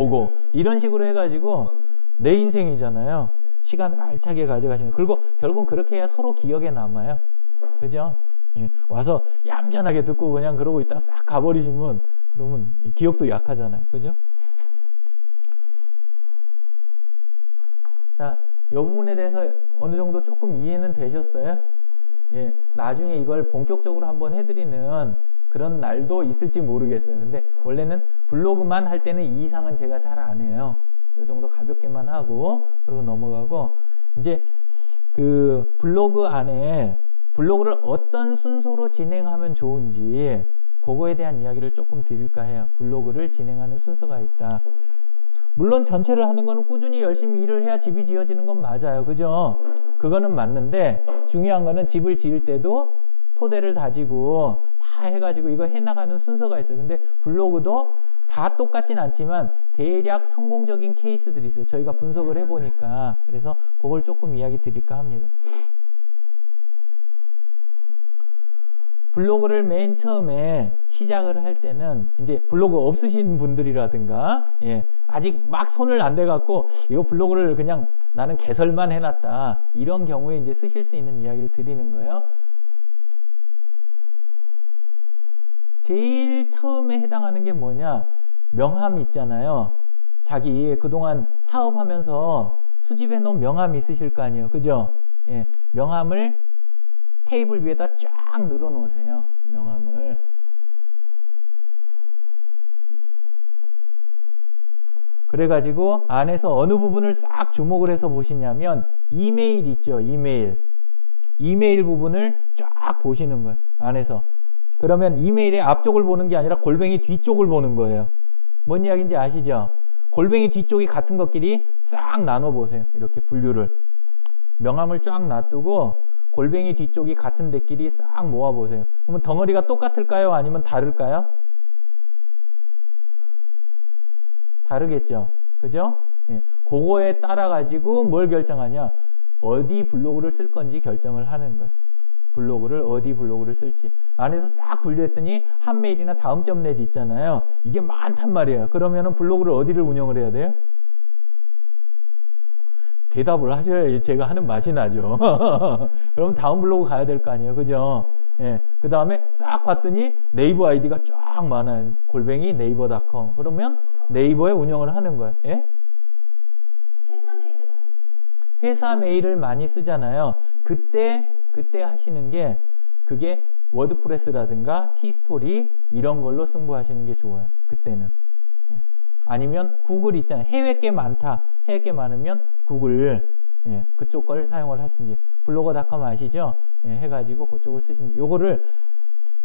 오고 이런 식으로 해가지고 내 인생이잖아요. 시간을 알차게 가져가시는. 그리고 결국은 그렇게 해야 서로 기억에 남아요. 그죠? 예. 와서 얌전하게 듣고 그냥 그러고 있다가 싹 가버리시면 그러면 기억도 약하잖아요. 그죠? 자, 이 부분에 대해서 어느 정도 조금 이해는 되셨어요? 예. 나중에 이걸 본격적으로 한번 해드리는 그런 날도 있을지 모르겠어요. 근데 원래는 블로그만 할 때는 이 이상은 제가 잘 안 해요. 이 정도 가볍게만 하고 그러고 넘어가고, 이제 그 블로그 안에 블로그를 어떤 순서로 진행하면 좋은지 그거에 대한 이야기를 조금 드릴까 해요. 블로그를 진행하는 순서가 있다. 물론 전체를 하는 거는 꾸준히 열심히 일을 해야 집이 지어지는 건 맞아요. 그죠? 그거는 맞는데 중요한 거는 집을 지을 때도 토대를 다지고 다 해가지고 이거 해나가는 순서가 있어요. 근데 블로그도 다 똑같진 않지만 대략 성공적인 케이스들이 있어요. 저희가 분석을 해보니까. 그래서 그걸 조금 이야기 드릴까 합니다. 블로그를 맨 처음에 시작을 할 때는 이제 블로그 없으신 분들이라든가, 예, 아직 막 손을 안 대갖고 이거 블로그를 그냥 나는 개설만 해놨다, 이런 경우에 이제 쓰실 수 있는 이야기를 드리는 거예요. 제일 처음에 해당하는 게 뭐냐, 명함 있잖아요. 자기 그동안 사업하면서 수집해 놓은 명함이 있으실 거 아니에요. 그죠? 예, 명함을 테이블 위에다 쫙 늘어 놓으세요. 명함을. 그래가지고 안에서 어느 부분을 싹 주목을 해서 보시냐면 이메일 있죠. 이메일 부분을 쫙 보시는 거예요. 안에서. 그러면 이메일의 앞쪽을 보는 게 아니라 골뱅이 뒤쪽을 보는 거예요. 뭔 이야기인지 아시죠? 골뱅이 뒤쪽이 같은 것끼리 싹 나눠 보세요. 이렇게 분류를. 명함을 쫙 놔두고 골뱅이 뒤쪽이 같은 데끼리 싹 모아 보세요. 그러면 덩어리가 똑같을까요? 아니면 다를까요? 다르겠죠. 그죠? 예. 그거에 따라 가지고 뭘 결정하냐? 어디 블로그를 쓸 건지 결정을 하는 거예요. 블로그를 어디 블로그를 쓸지. 안에서 싹 분류했더니 한메일이나 다음.net 있잖아요. 이게 많단 말이에요. 그러면은 블로그를 어디를 운영을 해야 돼요? 대답을 하셔야 제가 하는 맛이 나죠. 그럼 다음 블로그 가야 될 거 아니에요. 그죠? 예. 그 다음에 싹 봤더니 네이버 아이디가 쫙 많아요. 골뱅이 네이버.com. 그러면 네이버에 운영을 하는 거예요. 예? 회사 메일을 많이 쓰잖아요. 그때 하시는 게, 그게 워드프레스라든가 티스토리 이런 걸로 승부하시는 게 좋아요. 그때는. 예. 아니면 구글 있잖아요. 해외 게 많다. 해외 게 많으면 구글, 예, 그쪽 걸 사용을 하시는지. 블로거.com 아시죠? 예, 해가지고 그쪽을 쓰시는지. 요거를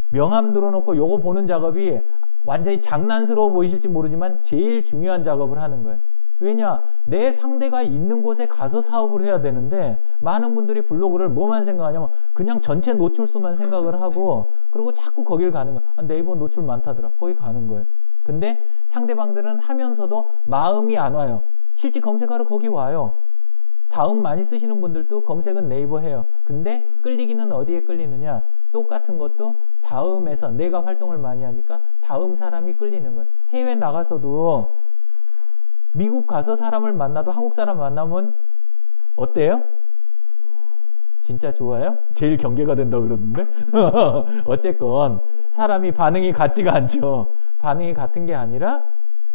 명함 들어놓고 요거 보는 작업이 완전히 장난스러워 보이실지 모르지만 제일 중요한 작업을 하는 거예요. 왜냐? 내 상대가 있는 곳에 가서 사업을 해야 되는데 많은 분들이 블로그를 뭐만 생각하냐면 그냥 전체 노출수만 생각을 하고, 그리고 자꾸 거길 가는 거예요. 아, 네이버 노출 많다더라. 거기 가는 거예요. 근데 상대방들은 하면서도 마음이 안 와요. 실제 검색하러 거기 와요. 다음 많이 쓰시는 분들도 검색은 네이버 해요. 근데 끌리기는 어디에 끌리느냐? 똑같은 것도 다음에서 내가 활동을 많이 하니까 다음 사람이 끌리는 거예요. 해외 나가서도 미국 가서 사람을 만나도 한국 사람 만나면 어때요? 진짜 좋아요? 제일 경계가 된다고 그러던데? 어쨌건 사람이 반응이 같지가 않죠. 반응이 같은 게 아니라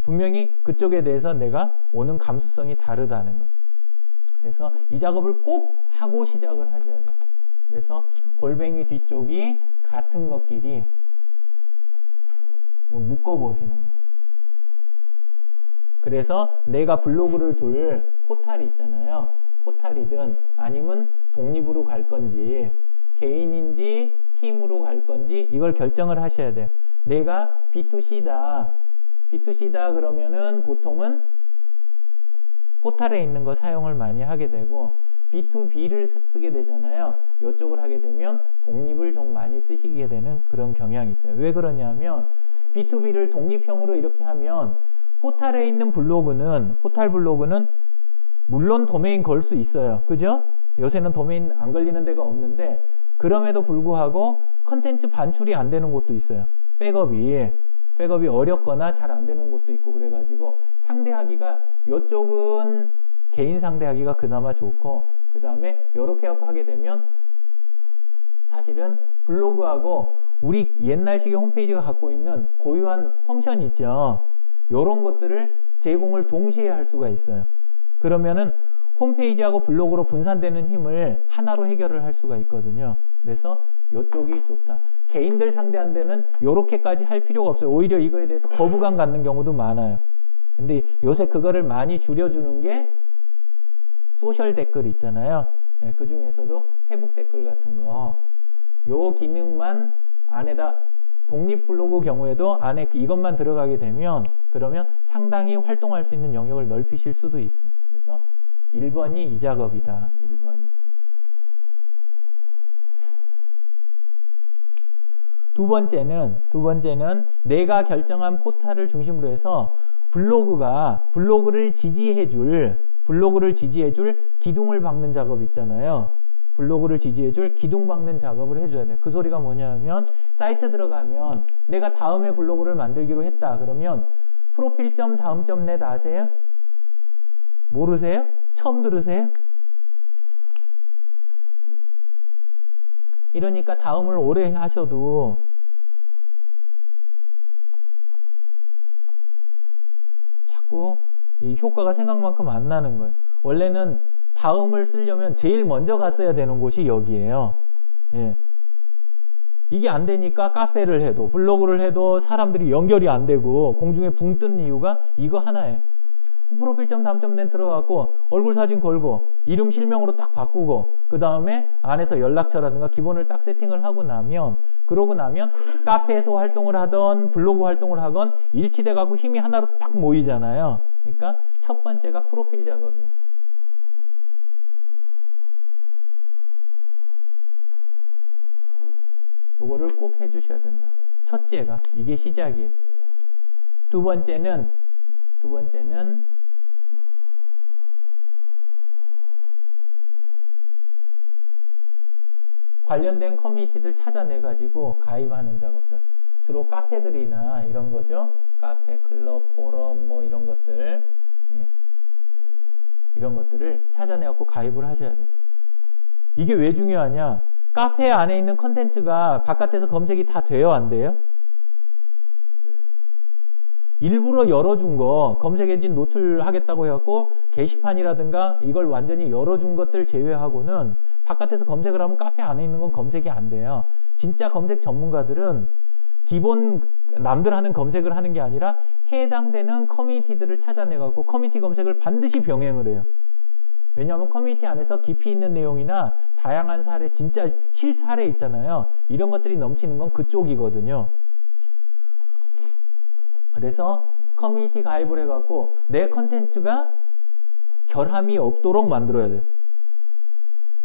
분명히 그쪽에 대해서 내가 오는 감수성이 다르다는 거예요. 그래서 이 작업을 꼭 하고 시작을 하셔야 돼요. 그래서 골뱅이 뒤쪽이 같은 것끼리 묶어보시는 거예요. 그래서 내가 블로그를 둘 포탈이 있잖아요. 포탈이든 아니면 독립으로 갈 건지 개인인지 팀으로 갈 건지 이걸 결정을 하셔야 돼요. 내가 B2C다 그러면은 보통은 포탈에 있는 거 사용을 많이 하게 되고, B2B를 쓰게 되잖아요. 이쪽을 하게 되면 독립을 좀 많이 쓰시게 되는 그런 경향이 있어요. 왜 그러냐면 B2B를 독립형으로 이렇게 하면 포탈에 있는 블로그는, 포탈 블로그는 물론 도메인 걸 수 있어요. 그죠? 요새는 도메인 안 걸리는 데가 없는데, 그럼에도 불구하고 컨텐츠 반출이 안 되는 곳도 있어요. 백업이 어렵거나 잘 안 되는 곳도 있고, 그래가지고 상대하기가 이쪽은 개인 상대하기가 그나마 좋고 그 다음에 이렇게 하게 되면 사실은 블로그하고 우리 옛날식의 홈페이지가 갖고 있는 고유한 펑션 있죠. 이런 것들을 제공을 동시에 할 수가 있어요. 그러면은 홈페이지하고 블로그로 분산되는 힘을 하나로 해결을 할 수가 있거든요. 그래서 이쪽이 좋다. 개인들 상대한 데는 이렇게까지 할 필요가 없어요. 오히려 이거에 대해서 거부감 갖는 경우도 많아요. 근데 요새 그거를 많이 줄여주는 게 소셜 댓글 있잖아요. 네, 그 중에서도 페북 댓글 같은 거. 요 기능만 안에다 독립 블로그 경우에도 안에 이것만 들어가게 되면 그러면 상당히 활동할 수 있는 영역을 넓히실 수도 있어요. 그래서 1번이 이 작업이다. 1번이. 두 번째는 내가 결정한 포탈을 중심으로 해서 블로그를 지지해줄 기둥을 박는 작업 있잖아요. 블로그를 지지해줄 기둥 박는 작업을 해줘야 돼요. 그 소리가 뭐냐면 사이트 들어가면 내가 다음에 블로그를 만들기로 했다. 그러면 프로필.다음.net 아세요? 모르세요? 처음 들으세요? 이러니까 다음을 오래 하셔도 자꾸 이 효과가 생각만큼 안 나는 거예요. 원래는 다음을 쓰려면 제일 먼저 갔어야 되는 곳이 여기예요. 예. 이게 안 되니까 카페를 해도 블로그를 해도 사람들이 연결이 안 되고 공중에 붕 뜨는 이유가 이거 하나예요. 프로필.다음.net 들어가고 얼굴 사진 걸고 이름 실명으로 딱 바꾸고 그 다음에 안에서 연락처라든가 기본을 딱 세팅을 하고 나면 그러고 나면 카페에서 활동을 하던 블로그 활동을 하건 일치돼 가고 힘이 하나로 딱 모이잖아요. 그러니까 첫 번째가 프로필 작업이에요. 요거를 꼭 해주셔야 된다. 첫째가 이게 시작이에요. 두 번째는 관련된 커뮤니티들 찾아내 가지고 가입하는 작업들. 주로 카페들이나 이런 거죠. 카페, 클럽, 포럼 뭐 이런 것들. 예. 이런 것들을 찾아내 갖고 가입을 하셔야 돼요. 이게 왜 중요하냐? 카페 안에 있는 컨텐츠가 바깥에서 검색이 다 돼요, 안 돼요? 일부러 열어준 거 검색 엔진 노출하겠다고 해갖고 게시판이라든가 이걸 완전히 열어준 것들 제외하고는 바깥에서 검색을 하면 카페 안에 있는 건 검색이 안 돼요. 진짜 검색 전문가들은 기본 남들 하는 검색을 하는 게 아니라 해당되는 커뮤니티들을 찾아내갖고 커뮤니티 검색을 반드시 병행을 해요. 왜냐하면 커뮤니티 안에서 깊이 있는 내용이나 다양한 사례, 진짜 실사례 있잖아요. 이런 것들이 넘치는 건 그쪽이거든요. 그래서 커뮤니티 가입을 해갖고 내 컨텐츠가 결함이 없도록 만들어야 돼요.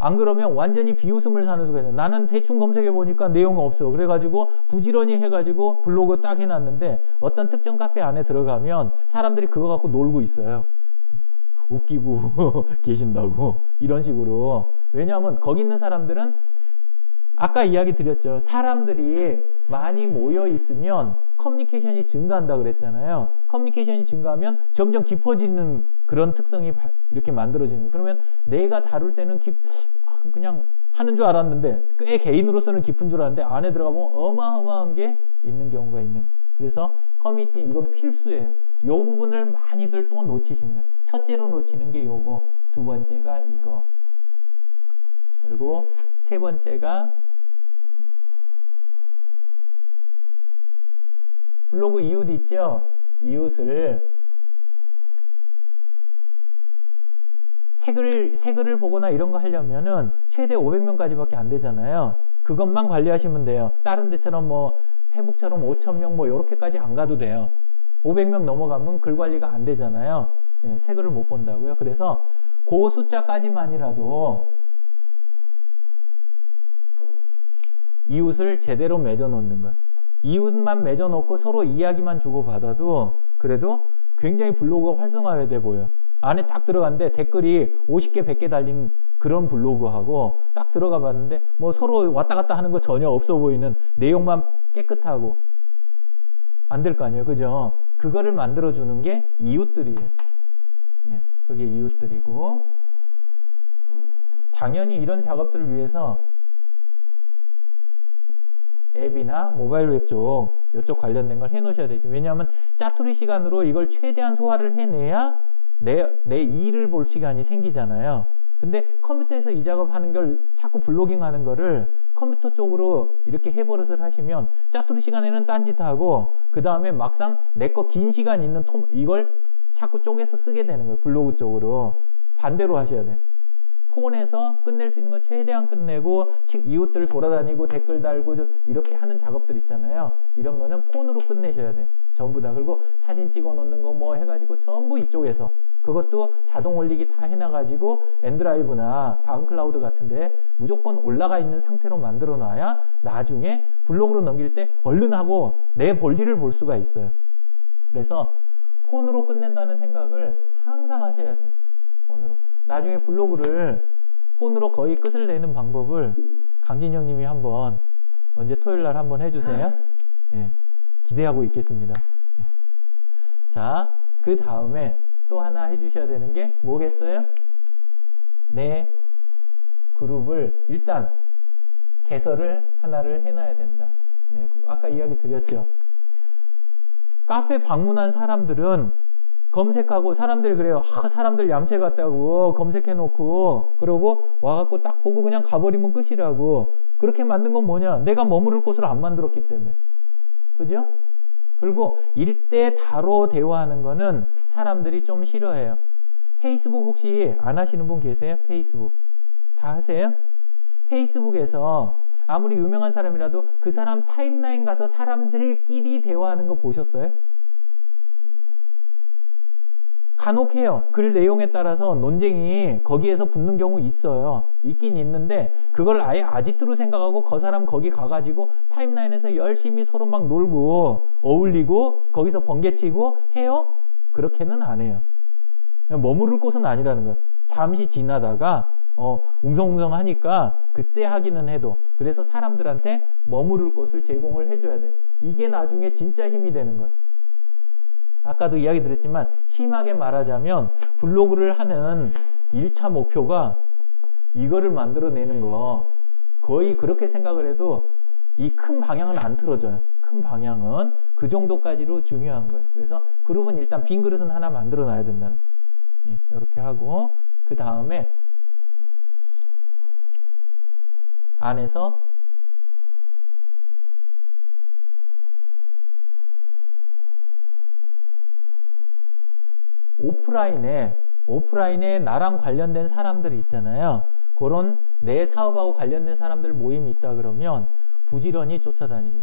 안 그러면 완전히 비웃음을 사는 수가 있어요. 나는 대충 검색해보니까 내용이 없어. 그래가지고 부지런히 해가지고 블로그 딱 해놨는데 어떤 특정 카페 안에 들어가면 사람들이 그거 갖고 놀고 있어요. 웃기고 계신다고 이런 식으로. 왜냐하면 거기 있는 사람들은 아까 이야기 드렸죠. 사람들이 많이 모여 있으면 커뮤니케이션이 증가한다 그랬잖아요. 커뮤니케이션이 증가하면 점점 깊어지는 그런 특성이 이렇게 만들어지는 거예요. 그러면 내가 다룰 때는 그냥 하는 줄 알았는데 꽤 개인으로서는 깊은 줄 알았는데 안에 들어가보면 어마어마한 게 있는 경우가 있는 거예요. 그래서 커뮤니티 이건 필수예요. 이 부분을 많이들 또 놓치시는 거예요. 첫째로 놓치는 게 요거, 두 번째가 이거, 그리고 세 번째가 블로그 이웃 있죠? 이웃을 새 글을 보거나 이런 거 하려면은 최대 500명까지밖에 안 되잖아요. 그것만 관리하시면 돼요. 다른 데처럼 뭐 페북처럼 5,000명 뭐 이렇게까지 안 가도 돼요. 500명 넘어가면 글 관리가 안 되잖아요. 예, 새 글을 못 본다고요. 그래서 그 숫자까지만이라도 이웃을 제대로 맺어 놓는 거예요. 이웃만 맺어 놓고 서로 이야기만 주고받아도 그래도 굉장히 블로그가 활성화돼 보여요. 안에 딱 들어갔는데 댓글이 50개, 100개 달린 그런 블로그하고 딱 들어가 봤는데 뭐 서로 왔다 갔다 하는 거 전혀 없어 보이는 내용만 깨끗하고 안 될 거 아니에요. 그죠? 그거를 만들어주는 게 이웃들이에요. 예, 그게 이웃들이고, 당연히 이런 작업들을 위해서 앱이나 모바일 웹 이쪽 관련된 걸 해놓으셔야 되죠. 왜냐하면 짜투리 시간으로 이걸 최대한 소화를 해내야 내 일을 볼 시간이 생기잖아요. 근데 컴퓨터에서 이 작업하는 걸 자꾸 블로깅하는 거를 컴퓨터 쪽으로 이렇게 해버릇을 하시면 짜투리 시간에는 딴짓하고 그 다음에 막상 내 거 긴 시간 있는 이걸 자꾸 쪼개서 쓰게 되는 거예요. 블로그 쪽으로. 반대로 하셔야 돼요. 폰에서 끝낼 수 있는 거 최대한 끝내고 이웃들 돌아다니고 댓글 달고 이렇게 하는 작업들 있잖아요. 이런 거는 폰으로 끝내셔야 돼요. 전부 다. 그리고 사진 찍어 놓는 거 뭐 해가지고 전부 이쪽에서 그것도 자동 올리기 다 해놔가지고 엔드라이브나 다운클라우드 같은데 무조건 올라가 있는 상태로 만들어 놔야 나중에 블로그로 넘길 때 얼른 하고 내 볼일을 볼 수가 있어요. 그래서 폰으로 끝낸다는 생각을 항상 하셔야 돼요. 폰으로. 나중에 블로그를 폰으로 거의 끝을 내는 방법을 강진영 님이 한번 언제 토요일 날 한번 해주세요. 예, 기대하고 있겠습니다. 예. 자, 그 다음에 또 하나 해주셔야 되는 게 뭐겠어요? 내 그룹을 일단 개설을 하나를 해놔야 된다. 네, 아까 이야기 드렸죠. 카페 방문한 사람들은 검색하고 사람들이 그래요. 사람들 얌체 같다고 검색해놓고 그러고 와갖고 딱 보고 그냥 가버리면 끝이라고. 그렇게 만든 건 뭐냐? 내가 머무를 곳을 안 만들었기 때문에. 그죠? 그리고 일대다로 대화하는 거는 사람들이 좀 싫어해요. 페이스북 혹시 안 하시는 분 계세요? 페이스북 다 하세요? 페이스북에서 아무리 유명한 사람이라도 그 사람 타임라인 가서 사람들끼리 대화하는 거 보셨어요? 간혹 해요. 글 내용에 따라서 논쟁이 거기에서 붙는 경우 있어요. 있긴 있는데 그걸 아예 아지트로 생각하고 그 사람 거기 가가지고 타임라인에서 열심히 서로 막 놀고 어울리고 거기서 번개치고 해요? 그렇게는 안 해요. 머무를 곳은 아니라는 거예요. 잠시 지나다가 웅성웅성 하니까 그때 하기는 해도 그래서 사람들한테 머무를 곳을 제공을 해줘야 돼. 이게 나중에 진짜 힘이 되는 거예요. 아까도 이야기 드렸지만 심하게 말하자면 블로그를 하는 1차 목표가 이거를 만들어내는 거 거의 그렇게 생각을 해도 이 큰 방향은 안 틀어져요. 큰 방향은 그 정도까지로 중요한 거예요. 그래서 그룹은 일단 빈 그릇은 하나 만들어 놔야 된다는 거예요. 이렇게 하고 그 다음에 안에서 오프라인에 나랑 관련된 사람들이 있잖아요. 그런 내 사업하고 관련된 사람들 모임이 있다 그러면 부지런히 쫓아다니죠.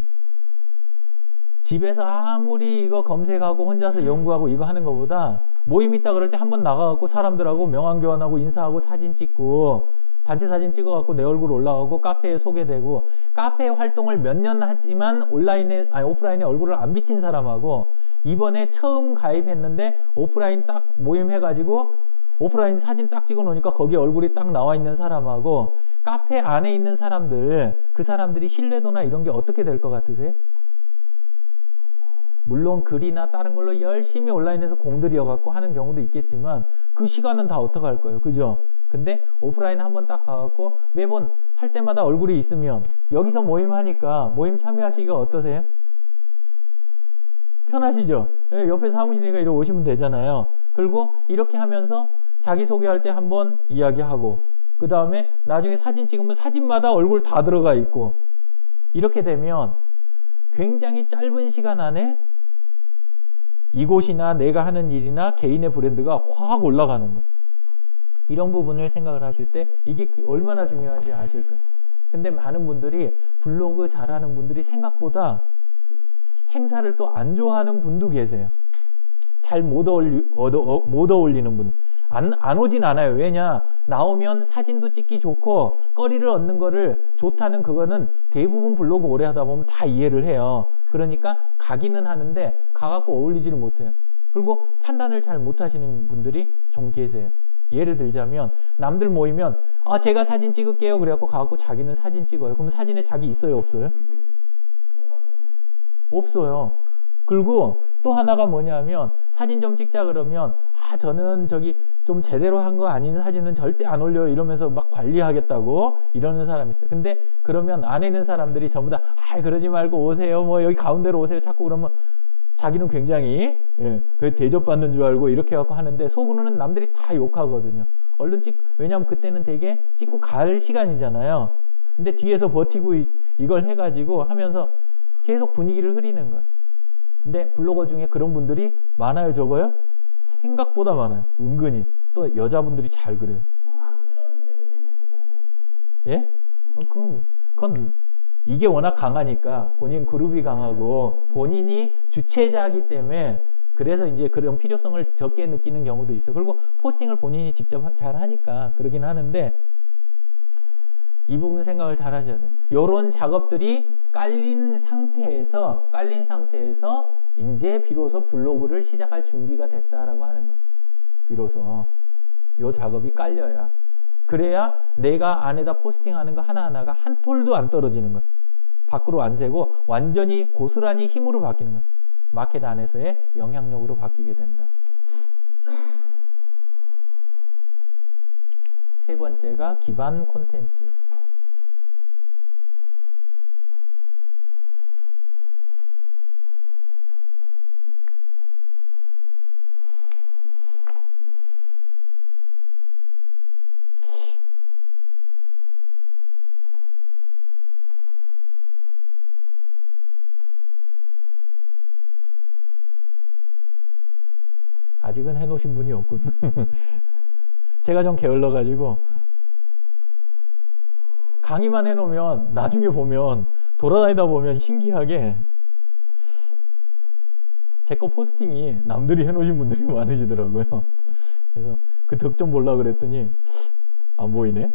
집에서 아무리 이거 검색하고 혼자서 연구하고 이거 하는 것보다 모임 있다 그럴 때 한번 나가갖고 사람들하고 명함교환하고 인사하고 사진 찍고 단체 사진 찍어갖고 내 얼굴 올라가고 카페에 소개되고 카페 활동을 몇 년 했지만 오프라인에 얼굴을 안 비친 사람하고 이번에 처음 가입했는데 오프라인 딱 모임 해가지고 오프라인 사진 딱 찍어 놓으니까 거기에 얼굴이 딱 나와 있는 사람하고 카페 안에 있는 사람들 그 사람들이 신뢰도나 이런 게 어떻게 될 것 같으세요? 물론 글이나 다른 걸로 열심히 온라인에서 공들여갖고 하는 경우도 있겠지만 그 시간은 다 어떡할 거예요. 그죠? 근데 오프라인 한번 딱 가갖고 매번 할 때마다 얼굴이 있으면 여기서 모임하니까 모임 참여하시기가 어떠세요? 편하시죠? 옆에 사무실이니까 이렇게 오시면 되잖아요. 그리고 이렇게 하면서 자기소개할 때 한번 이야기하고 그 다음에 나중에 사진 찍으면 사진마다 얼굴 다 들어가 있고 이렇게 되면 굉장히 짧은 시간 안에 이곳이나 내가 하는 일이나 개인의 브랜드가 확 올라가는 거예요. 이런 부분을 생각을 하실 때 이게 얼마나 중요한지 아실 거예요. 근데 많은 분들이 블로그 잘하는 분들이 생각보다 행사를 또 안 좋아하는 분도 계세요. 잘 못 어울리는 분. 안 오진 않아요. 왜냐? 나오면 사진도 찍기 좋고 거리를 얻는 거를 좋다는 그거는 대부분 블로그 오래 하다 보면 다 이해를 해요. 그러니까 가기는 하는데 가갖고 어울리지를 못해요. 그리고 판단을 잘 못하시는 분들이 좀 계세요. 예를 들자면 남들 모이면 제가 사진 찍을게요. 그래갖고 가갖고 자기는 사진 찍어요. 그럼 사진에 자기 있어요? 없어요? 없어요. 그리고 또 하나가 뭐냐면 사진 좀 찍자 그러면 저는 저기 좀 제대로 한 거 아닌 사진은 절대 안 올려요 이러면서 막 관리하겠다고 이러는 사람이 있어요. 근데 그러면 안에 있는 사람들이 전부 다 그러지 말고 오세요. 뭐 여기 가운데로 오세요. 자꾸 그러면 자기는 굉장히 그 대접받는 줄 알고 이렇게 갖고 하는데 속으로는 남들이 다 욕하거든요. 얼른 왜냐하면 그때는 되게 찍고 갈 시간이잖아요. 근데 뒤에서 버티고 이걸 해가지고 하면서 계속 분위기를 흐리는 거예요. 근데 블로거 중에 그런 분들이 많아요, 적어요? 생각보다 많아요. 은근히. 또 여자분들이 잘 그래요. 안 그러는데 왜 맨날 제가 예? 그건 이게 워낙 강하니까 본인 그룹이 강하고 본인이 주체자이기 때문에 그래서 이제 그런 필요성을 적게 느끼는 경우도 있어요. 그리고 포스팅을 본인이 직접 잘 하니까 그러긴 하는데 이 부분 생각을 잘 하셔야 돼요. 이런 작업들이 깔린 상태에서 이제 비로소 블로그를 시작할 준비가 됐다라고 하는 거예요. 비로소 이 작업이 깔려야. 그래야 내가 안에다 포스팅하는 거 하나하나가 한 톨도 안 떨어지는 거예요. 밖으로 안 새고 완전히 고스란히 힘으로 바뀌는 거예요. 마켓 안에서의 영향력으로 바뀌게 된다. 세 번째가 기반 콘텐츠. 아직은 해놓으신 분이 없군. 제가 좀 게을러가지고 강의만 해놓으면 나중에 보면 돌아다니다 보면 신기하게 제 거 포스팅이 남들이 해놓으신 분들이 많으시더라고요. 그래서 그 덕 좀 보려고 그랬더니 안 보이네.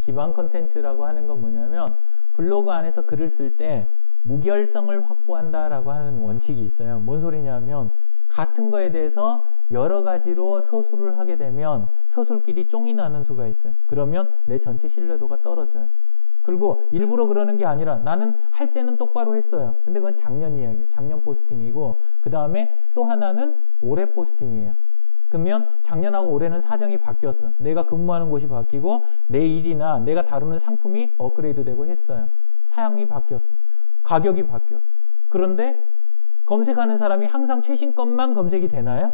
기반 컨텐츠라고 하는 건 뭐냐면 블로그 안에서 글을 쓸 때 무결성을 확보한다라고 하는 원칙이 있어요. 뭔 소리냐면 같은 거에 대해서 여러 가지로 서술을 하게 되면 서술끼리 쫑이 나는 수가 있어요. 그러면 내 전체 신뢰도가 떨어져요. 그리고 일부러 그러는 게 아니라 나는 할 때는 똑바로 했어요. 근데 그건 작년 이야기예요. 작년 포스팅이고 그 다음에 또 하나는 올해 포스팅이에요. 그러면 작년하고 올해는 사정이 바뀌었어. 내가 근무하는 곳이 바뀌고 내 일이나 내가 다루는 상품이 업그레이드 되고 했어요. 사양이 바뀌었어. 가격이 바뀌었어. 그런데 검색하는 사람이 항상 최신 것만 검색이 되나요?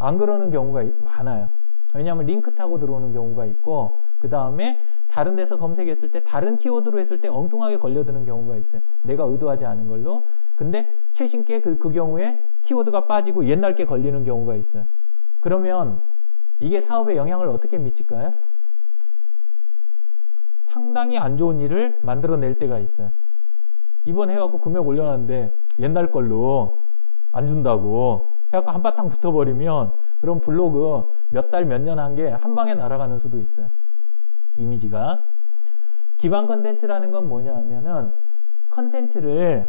안 그러는 경우가 많아요. 왜냐하면 링크 타고 들어오는 경우가 있고 그 다음에 다른 데서 검색했을 때 다른 키워드로 했을 때 엉뚱하게 걸려드는 경우가 있어요. 내가 의도하지 않은 걸로. 근데 최신 게 그 경우에 키워드가 빠지고 옛날 게 걸리는 경우가 있어요. 그러면 이게 사업에 영향을 어떻게 미칠까요? 상당히 안 좋은 일을 만들어낼 때가 있어요. 이번 해갖고 금액 올려놨는데 옛날 걸로 안 준다고 해갖고 한바탕 붙어버리면 그럼 블로그 몇 달 몇 년 한 게 한 방에 날아가는 수도 있어요. 이미지가. 기반 컨텐츠라는 건 뭐냐 하면은 컨텐츠를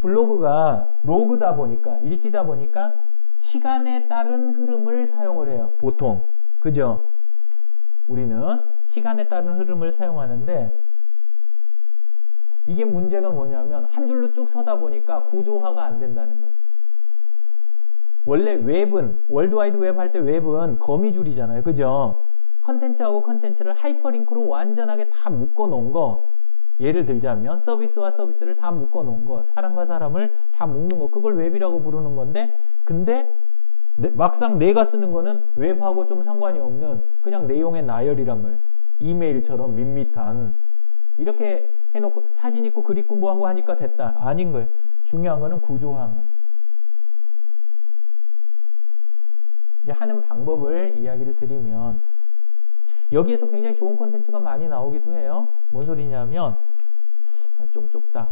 블로그가 로그다 보니까 일지다 보니까 시간에 따른 흐름을 사용을 해요. 보통. 그죠? 우리는 시간에 따른 흐름을 사용하는데 이게 문제가 뭐냐면 한 줄로 쭉 서다 보니까 구조화가 안 된다는 거예요. 원래 웹은 월드와이드 웹 할 때 웹은 거미줄이잖아요. 그죠? 컨텐츠하고 컨텐츠를 하이퍼링크로 완전하게 다 묶어 놓은 거, 예를 들자면 서비스와 서비스를 다 묶어 놓은 거, 사람과 사람을 다 묶는 거, 그걸 웹이라고 부르는 건데, 근데 막상 내가 쓰는 거는 웹하고 좀 상관이 없는 그냥 내용의 나열이란 말이에요. 이메일처럼 밋밋한. 이렇게 해놓고 사진 있고 글 있고 뭐하고 하니까 됐다. 아닌 거예요. 중요한 거는 구조화한 거예요. 이제 하는 방법을 이야기를 드리면 여기에서 굉장히 좋은 콘텐츠가 많이 나오기도 해요. 뭔 소리냐면 좀 좁다.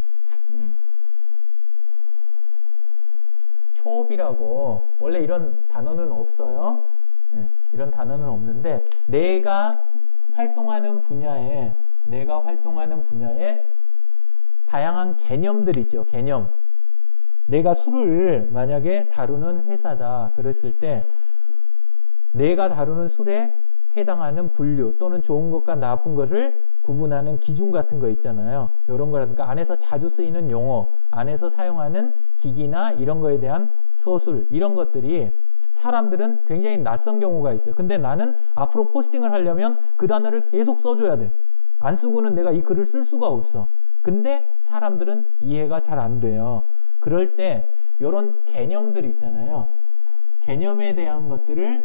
초업이라고 원래 이런 단어는 없어요. 네, 이런 단어는 없는데 내가 활동하는 분야에 다양한 개념들 있죠. 개념. 내가 술을 만약에 다루는 회사다 그랬을 때 내가 다루는 술에 해당하는 분류 또는 좋은 것과 나쁜 것을 구분하는 기준 같은 거 있잖아요. 이런 거라든가 안에서 자주 쓰이는 용어, 안에서 사용하는 기기나 이런 거에 대한 서술, 이런 것들이 사람들은 굉장히 낯선 경우가 있어요. 근데 나는 앞으로 포스팅을 하려면 그 단어를 계속 써줘야 돼. 안 쓰고는 내가 이 글을 쓸 수가 없어. 근데 사람들은 이해가 잘 안 돼요. 그럴 때 이런 개념들 있잖아요. 개념에 대한 것들을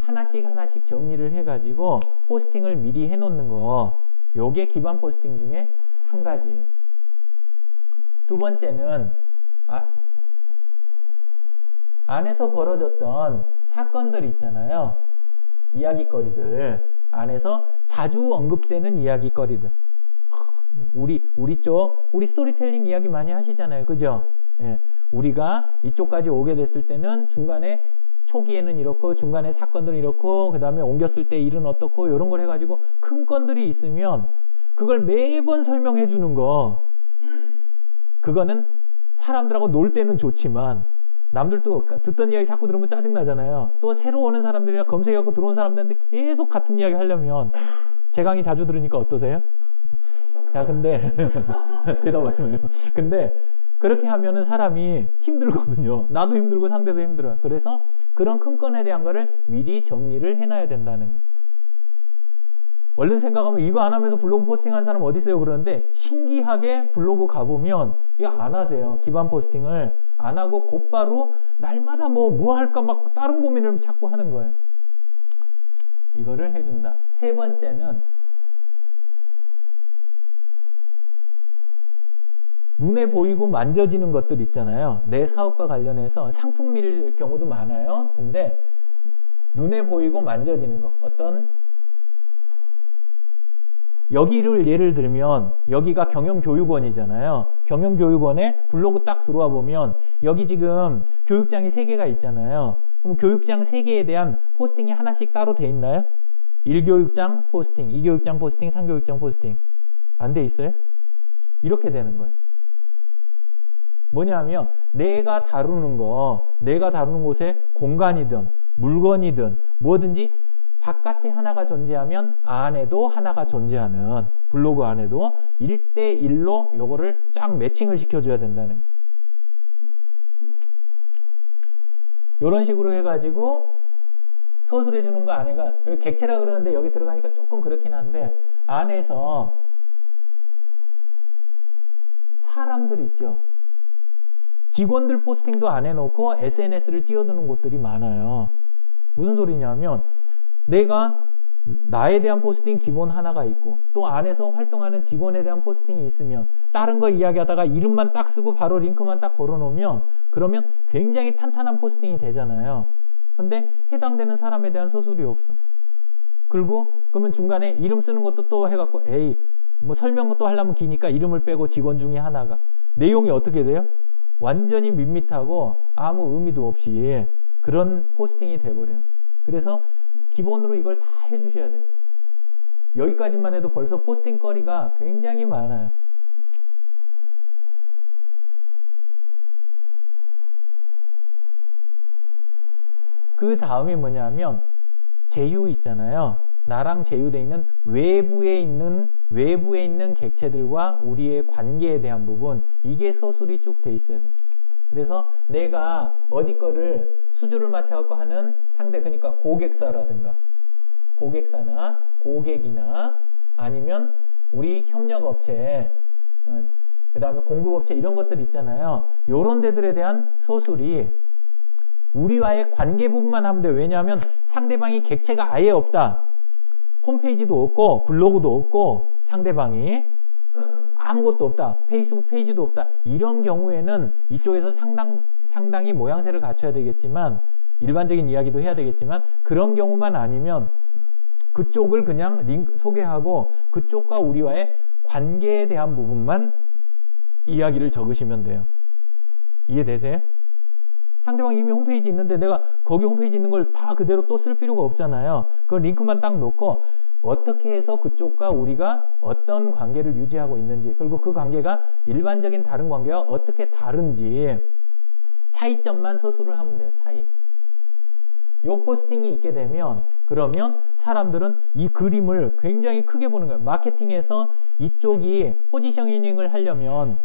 하나씩 하나씩 정리를 해가지고 포스팅을 미리 해놓는 거, 요게 기반 포스팅 중에 한 가지예요. 두 번째는 안에서 벌어졌던 사건들 있잖아요. 이야기거리들, 안에서 자주 언급되는 이야기거리들. 우리 스토리텔링 이야기 많이 하시잖아요. 그죠? 예. 우리가 이쪽까지 오게 됐을 때는 중간에 초기에는 이렇고, 중간에 사건들은 이렇고, 그 다음에 옮겼을 때 일은 어떻고, 이런 걸 해가지고 큰 건들이 있으면 그걸 매번 설명해 주는 거, 그거는 사람들하고 놀 때는 좋지만 남들도 듣던 이야기 자꾸 들으면 짜증나잖아요. 또 새로 오는 사람들이나 검색해갖고 들어온 사람들한테 계속 같은 이야기 하려면, 제 강의 자주 들으니까 어떠세요? 야, 근데 대답하시면요. 근데 그렇게 하면은 사람이 힘들거든요. 나도 힘들고 상대도 힘들어요. 그래서 그런 큰 건에 대한 거를 미리 정리를 해놔야 된다는 거예요. 얼른 생각하면 이거 안 하면서 블로그 포스팅하는 사람 어디 있어요? 그러는데 신기하게 블로그 가보면 이거 안 하세요. 기반 포스팅을 안 하고 곧바로 날마다 뭐 할까 막 다른 고민을 자꾸 하는 거예요. 이거를 해준다. 세 번째는 눈에 보이고 만져지는 것들 있잖아요. 내 사업과 관련해서 상품일 경우도 많아요. 근데 눈에 보이고 만져지는 거, 어떤 여기를 예를 들면 여기가 경영교육원이잖아요. 경영교육원에 블로그 딱 들어와 보면 여기 지금 교육장이 3개가 있잖아요. 그럼 교육장 3개에 대한 포스팅이 하나씩 따로 돼 있나요? 1교육장 포스팅, 2교육장 포스팅, 3교육장 포스팅. 안 돼 있어요? 이렇게 되는 거예요. 뭐냐면 내가 다루는 곳에 공간이든 물건이든 뭐든지 바깥에 하나가 존재하면 안에도 하나가 존재하는, 블로그 안에도 1대1로 요거를 쫙 매칭을 시켜줘야 된다는, 요런 식으로 해가지고 서술해 주는 거 안에가, 여기 객체라 그러는데 여기 들어가니까 조금 그렇긴 한데, 안에서 사람들 있죠. 직원들 포스팅도 안 해놓고 SNS를 띄워두는 곳들이 많아요. 무슨 소리냐면 내가 나에 대한 포스팅 기본 하나가 있고, 또 안에서 활동하는 직원에 대한 포스팅이 있으면 다른 거 이야기하다가 이름만 딱 쓰고 바로 링크만 딱 걸어놓으면 그러면 굉장히 탄탄한 포스팅이 되잖아요. 근데 해당되는 사람에 대한 서술이 없어. 그리고 그러면 중간에 이름 쓰는 것도 또 해갖고 뭐 설명 또 하려면 기니까 이름을 빼고 직원 중에 하나가, 내용이 어떻게 돼요? 완전히 밋밋하고 아무 의미도 없이 그런 포스팅이 돼버려요. 그래서 기본으로 이걸 다 해주셔야 돼요. 여기까지만 해도 벌써 포스팅 거리가 굉장히 많아요. 그 다음이 뭐냐면 제휴 있잖아요. 나랑 제휴되어 있는 외부에 있는 객체들과 우리의 관계에 대한 부분, 이게 서술이 쭉 돼 있어야 돼요. 그래서 내가 어디 거를 수주를 맡아갖고 하는 상대, 그러니까 고객사라든가 고객사나 고객이나 아니면 우리 협력업체, 그 다음에 공급업체 이런 것들 있잖아요. 요런 데들에 대한 서술이 우리와의 관계 부분만 하면 돼요. 왜냐하면 상대방이 객체가 아예 없다. 홈페이지도 없고 블로그도 없고 상대방이 아무것도 없다. 페이스북 페이지도 없다. 이런 경우에는 이쪽에서 상당히 모양새를 갖춰야 되겠지만, 일반적인 이야기도 해야 되겠지만, 그런 경우만 아니면 그쪽을 그냥 소개하고 그쪽과 우리와의 관계에 대한 부분만 이야기를 적으시면 돼요. 이해되세요? 상대방 이미 홈페이지 있는데 내가 거기 홈페이지 있는 걸 다 그대로 또 쓸 필요가 없잖아요. 그 링크만 딱 놓고 어떻게 해서 그쪽과 우리가 어떤 관계를 유지하고 있는지, 그리고 그 관계가 일반적인 다른 관계와 어떻게 다른지 차이점만 서술을 하면 돼요. 차이. 요 포스팅이 있게 되면 그러면 사람들은 이 그림을 굉장히 크게 보는 거예요. 마케팅에서 이쪽이 포지셔닝을 하려면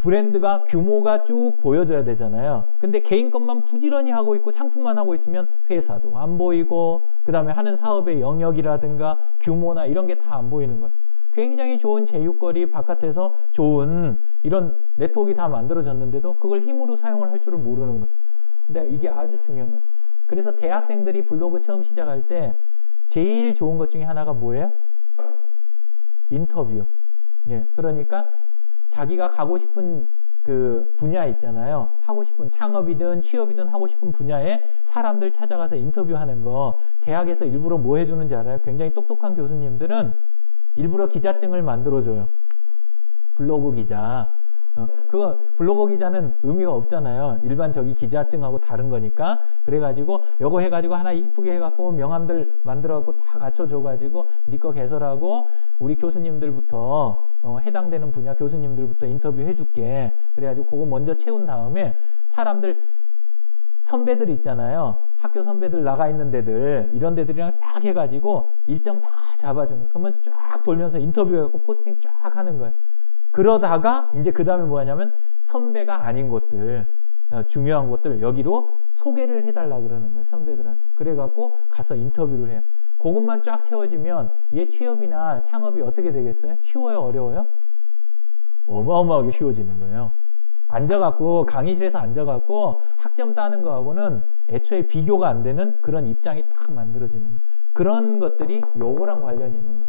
브랜드가 규모가 쭉 보여줘야 되잖아요. 근데 개인 것만 부지런히 하고 있고 상품만 하고 있으면 회사도 안 보이고 그 다음에 하는 사업의 영역이라든가 규모나 이런 게 다 안 보이는 거예요. 굉장히 좋은 제휴거리 바깥에서 좋은 이런 네트워크가 다 만들어졌는데도 그걸 힘으로 사용을 할 줄을 모르는 거예요. 근데 이게 아주 중요한 거예요. 그래서 대학생들이 블로그 처음 시작할 때 제일 좋은 것 중에 하나가 뭐예요? 인터뷰. 예, 그러니까 자기가 가고 싶은 그 분야 있잖아요. 하고 싶은 창업이든 취업이든 하고 싶은 분야에 사람들 찾아가서 인터뷰하는 거 대학에서 일부러 뭐 해주는지 알아요? 굉장히 똑똑한 교수님들은 일부러 기자증을 만들어줘요. 블로그 기자. 그거 블로그 기자는 의미가 없잖아요. 일반 저기 기자증하고 다른 거니까. 그래가지고 요거 해가지고 하나 이쁘게 해갖고 명함들 만들어갖고 다 갖춰줘가지고 네 거 개설하고 우리 교수님들부터 해당되는 분야 교수님들부터 인터뷰 해줄게. 그래가지고 그거 먼저 채운 다음에 사람들 선배들 있잖아요. 학교 선배들 나가 있는 데들 이런 데들이랑 싹 해가지고 일정 다 잡아주는 거예요. 그러면 쫙 돌면서 인터뷰해갖고 포스팅 쫙 하는 거예요. 그러다가 이제 그 다음에 뭐 하냐면 선배가 아닌 곳들 중요한 곳들 여기로 소개를 해달라 그러는 거예요. 선배들한테. 그래갖고 가서 인터뷰를 해요. 그것만 쫙 채워지면 얘 취업이나 창업이 어떻게 되겠어요? 쉬워요? 어려워요? 어마어마하게 쉬워지는 거예요. 앉아갖고 강의실에서 앉아갖고 학점 따는 거하고는 애초에 비교가 안 되는 그런 입장이 딱 만들어지는 거예요. 그런 것들이 요거랑 관련이 있는 거예요.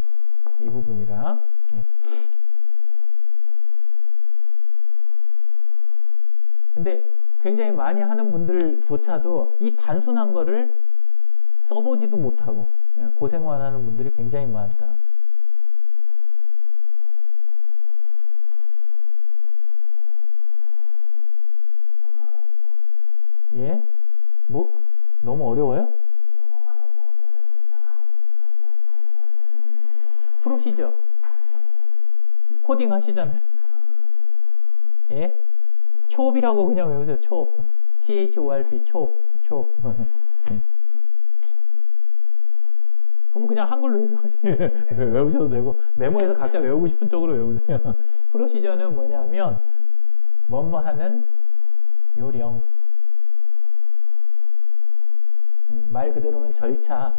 이 부분이랑. 예. 근데 굉장히 많이 하는 분들조차도 이 단순한 거를 써보지도 못하고 고생만 하는 분들이 굉장히 많다. 예? 뭐 너무 어려워요? 프로시저 코딩 하시잖아요. 예? 초업이라고 그냥 외우세요. 초업. CHORP 초업. 초업. 예. 그럼 그냥 한글로 해서 외우셔도 되고 메모해서 각자 외우고 싶은 쪽으로 외우세요. 프로시저는 뭐냐면 뭐뭐 하는 요령. 말 그대로는 절차,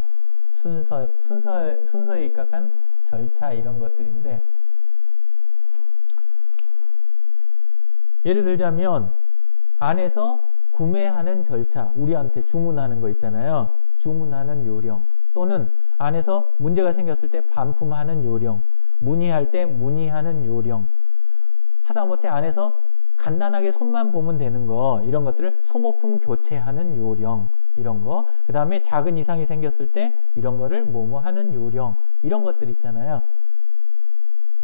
순서에 입각한 절차 이런 것들인데 예를 들자면 안에서 구매하는 절차, 우리한테 주문하는 거 있잖아요. 주문하는 요령 또는 안에서 문제가 생겼을 때 반품하는 요령, 문의할 때 문의하는 요령, 하다못해 안에서 간단하게 손만 보면 되는 거 이런 것들을 소모품 교체하는 요령 이런 거, 그 다음에 작은 이상이 생겼을 때 이런 거를 뭐뭐 하는 요령 이런 것들 있잖아요.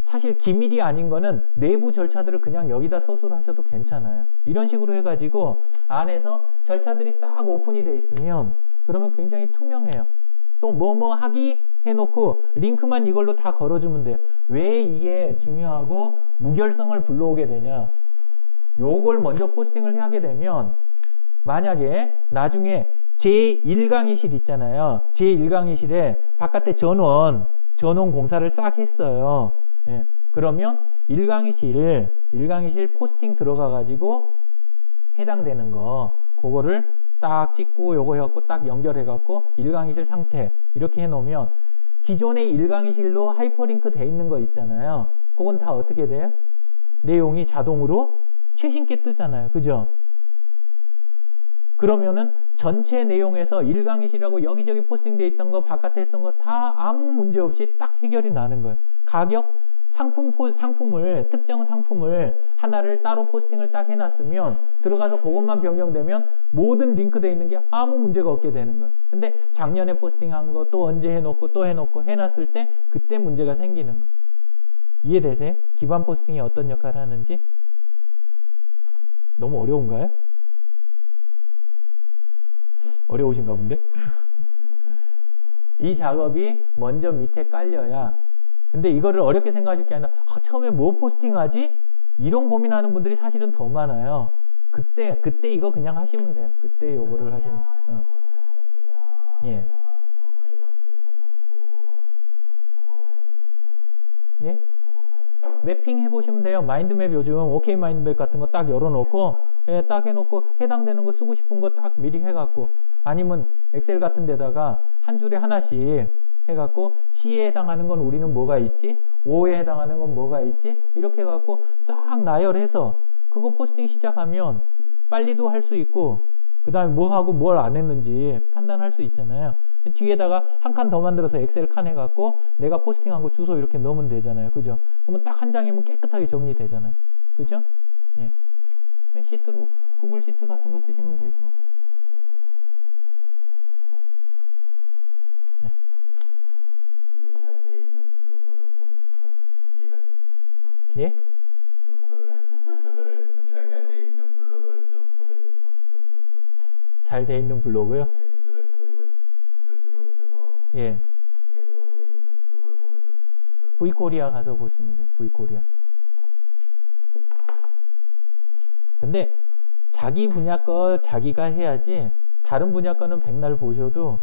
사실 기밀이 아닌 거는 내부 절차들을 그냥 여기다 서술하셔도 괜찮아요. 이런 식으로 해가지고 안에서 절차들이 싹 오픈이 돼 있으면 그러면 굉장히 투명해요. 또 뭐뭐 하기 해놓고 링크만 이걸로 다 걸어주면 돼요. 왜 이게 중요하고 무결성을 불러오게 되냐, 요걸 먼저 포스팅을 하게 되면 만약에 나중에 제1강의실 있잖아요. 제1강의실에 바깥에 전원 공사를 싹 했어요. 예, 그러면 1강의실 포스팅 들어가 가지고 해당되는 거 그거를 딱 찍고 요거 해갖고 딱 연결해갖고 1강의실 상태 이렇게 해놓으면 기존의 1강의실로 하이퍼링크 돼 있는 거 있잖아요. 그건 다 어떻게 돼요? 내용이 자동으로 최신께 뜨잖아요. 그죠? 그러면은 전체 내용에서 1강의실하고 여기저기 포스팅돼 있던 거 바깥에 했던 거 다 아무 문제 없이 딱 해결이 나는 거예요. 가격, 상품을 특정 상품을 하나를 따로 포스팅을 딱 해놨으면 들어가서 그것만 변경되면 모든 링크되어 있는 게 아무 문제가 없게 되는 거예요. 근데 작년에 포스팅한 거 또 언제 해놓고 또 해놓고 해놨을 때 그때 문제가 생기는 거예요. 이해되세요? 기반 포스팅이 어떤 역할을 하는지? 너무 어려운가요? 어려우신가 본데? 이 작업이 먼저 밑에 깔려야. 근데 이거를 어렵게 생각하실 게 아니라 처음에 뭐 포스팅하지? 이런 고민하는 분들이 사실은 더 많아요. 그때 이거 그냥 하시면 돼요. 그때 요거를 하시면. 예. 수부 이렇게 해놓고 적어봐야 되는데요. 예? 적어봐야 되는데. 매핑 해보시면 돼요. 마인드맵 요즘 OK 마인드맵 같은 거 딱 열어놓고 예, 딱 해놓고 해당되는 거 쓰고 싶은 거 딱 미리 해갖고 아니면 엑셀 같은 데다가 한 줄에 하나씩 해갖고 C에 해당하는 건 우리는 뭐가 있지? O에 해당하는 건 뭐가 있지? 이렇게 해갖고 싹 나열해서 그거 포스팅 시작하면 빨리도 할 수 있고 그 다음에 뭐 하고 뭘 안 했는지 판단할 수 있잖아요. 뒤에다가 한 칸 더 만들어서 엑셀 칸 해갖고 내가 포스팅한 거 주소 이렇게 넣으면 되잖아요. 그죠? 그러면 딱 한 장이면 깨끗하게 정리되잖아요. 그죠? 예. 시트로 구글 시트 같은 거 쓰시면 되고. 네. 잘돼 있는 블로그를 보면 이해가 돼요. 예? 그거를 잘돼 있는 블로그를 좀 소개해 주시면 잘 돼 있는 블로그요? 이거를 적용시켜서 예. 소개되어 있는 블로그를 보면 좀 V코리아 가서 보시면 돼요. V코리아. 근데 자기 분야 거 자기가 해야지 다른 분야 거는 백날 보셔도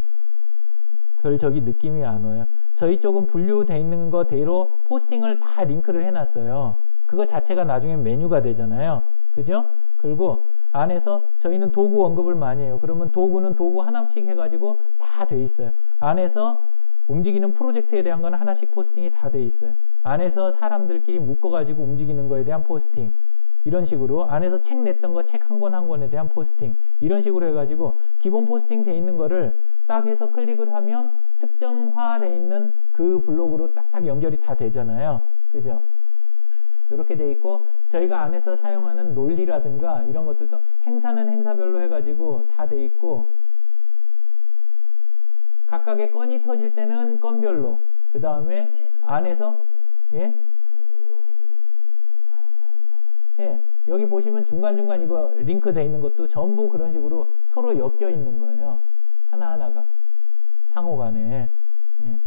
별 저기 느낌이 안 와요. 저희 쪽은 분류돼 있는 거대로 포스팅을 다 링크를 해놨어요. 그거 자체가 나중에 메뉴가 되잖아요. 그죠? 그리고 안에서 저희는 도구 언급을 많이 해요. 그러면 도구는 도구 하나씩 해가지고 다 돼 있어요. 안에서 움직이는 프로젝트에 대한 건 하나씩 포스팅이 다 돼 있어요. 안에서 사람들끼리 묶어가지고 움직이는 거에 대한 포스팅. 이런 식으로 안에서 책 냈던 거 책 한 권 한 권에 대한 포스팅. 이런 식으로 해가지고 기본 포스팅 돼 있는 거를 딱 해서 클릭을 하면 특정화돼 있는 그 블로그로 딱딱 연결이 다 되잖아요. 그죠? 이렇게 돼 있고 저희가 안에서 사용하는 논리라든가 이런 것들도 행사는 행사별로 해가지고 다 돼 있고 각각의 건이 터질 때는 건별로 그 다음에 안에서 예? 예, 여기 보시면 중간중간 이거 링크 돼 있는 것도 전부 그런 식으로 서로 엮여 있는 거예요. 하나하나가 상호 간에. 예.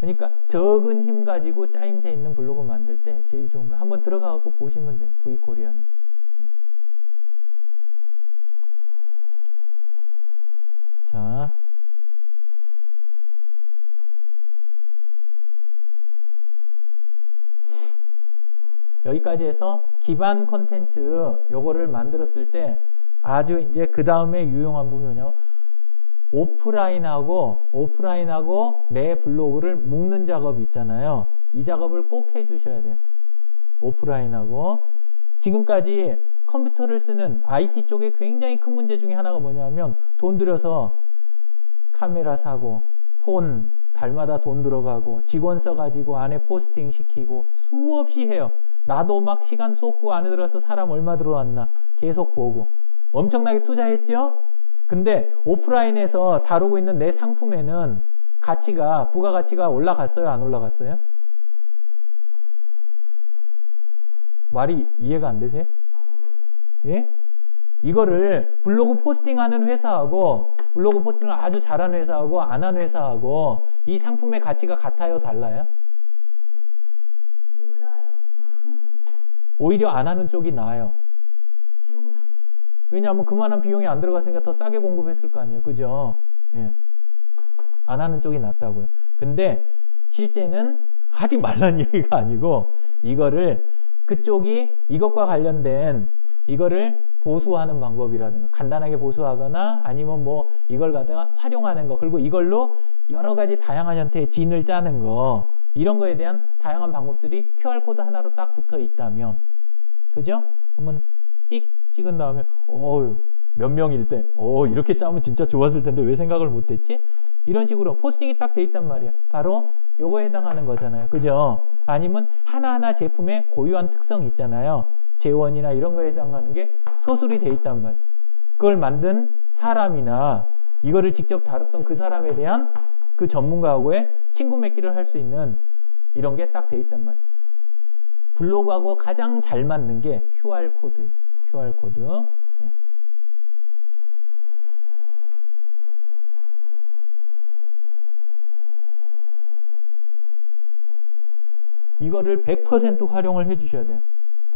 그러니까 적은 힘 가지고 짜임새 있는 블로그 만들 때 제일 좋은 거 한번 들어가갖고 보시면 돼요. V코리아는. 예. 자. 여기까지 해서 기반 컨텐츠 요거를 만들었을 때 아주 이제 그 다음에 유용한 부분이 뭐냐면 오프라인하고 내 블로그를 묶는 작업이 있잖아요. 이 작업을 꼭 해주셔야 돼요. 오프라인하고 지금까지 컴퓨터를 쓰는 IT 쪽에 굉장히 큰 문제 중에 하나가 뭐냐면 돈 들여서 카메라 사고 폰 달마다 돈 들어가고 직원 써가지고 안에 포스팅 시키고 수없이 해요. 나도 막 시간 쏟고 안에 들어가서 사람 얼마 들어왔나 계속 보고 엄청나게 투자했죠? 근데 오프라인에서 다루고 있는 내 상품에는 가치가 부가가치가 올라갔어요? 안 올라갔어요? 말이 이해가 안 되세요? 예? 이거를 블로그 포스팅하는 회사하고 블로그 포스팅을 아주 잘하는 회사하고 안 하는 회사하고 이 상품의 가치가 같아요? 달라요? 오히려 안 하는 쪽이 나아요. 왜냐하면 그만한 비용이 안 들어갔으니까 더 싸게 공급했을 거 아니에요. 그죠? 예. 안 하는 쪽이 낫다고요. 근데 실제는 하지 말라는 얘기가 아니고 이거를 그쪽이 이것과 관련된 이거를 보수하는 방법이라든가 간단하게 보수하거나 아니면 뭐 이걸 갖다가 활용하는 거 그리고 이걸로 여러 가지 다양한 형태의 진을 짜는 거 이런 거에 대한 다양한 방법들이 QR코드 하나로 딱 붙어 있다면 그죠? 그러면 띡 찍은 다음에 몇 명일 때 이렇게 짜면 진짜 좋았을 텐데 왜 생각을 못했지? 이런 식으로 포스팅이 딱 돼 있단 말이야. 바로 요거에 해당하는 거잖아요. 그죠? 아니면 하나하나 제품의 고유한 특성이 있잖아요. 재원이나 이런 거에 해당하는 게 서술이 돼 있단 말이야. 그걸 만든 사람이나 이거를 직접 다뤘던 그 사람에 대한 그 전문가하고의 친구 맺기를 할 수 있는 이런 게 딱 돼 있단 말이에요. 블로그하고 가장 잘 맞는 게 QR코드예요. QR코드. 예. 이거를 100% 활용을 해 주셔야 돼요.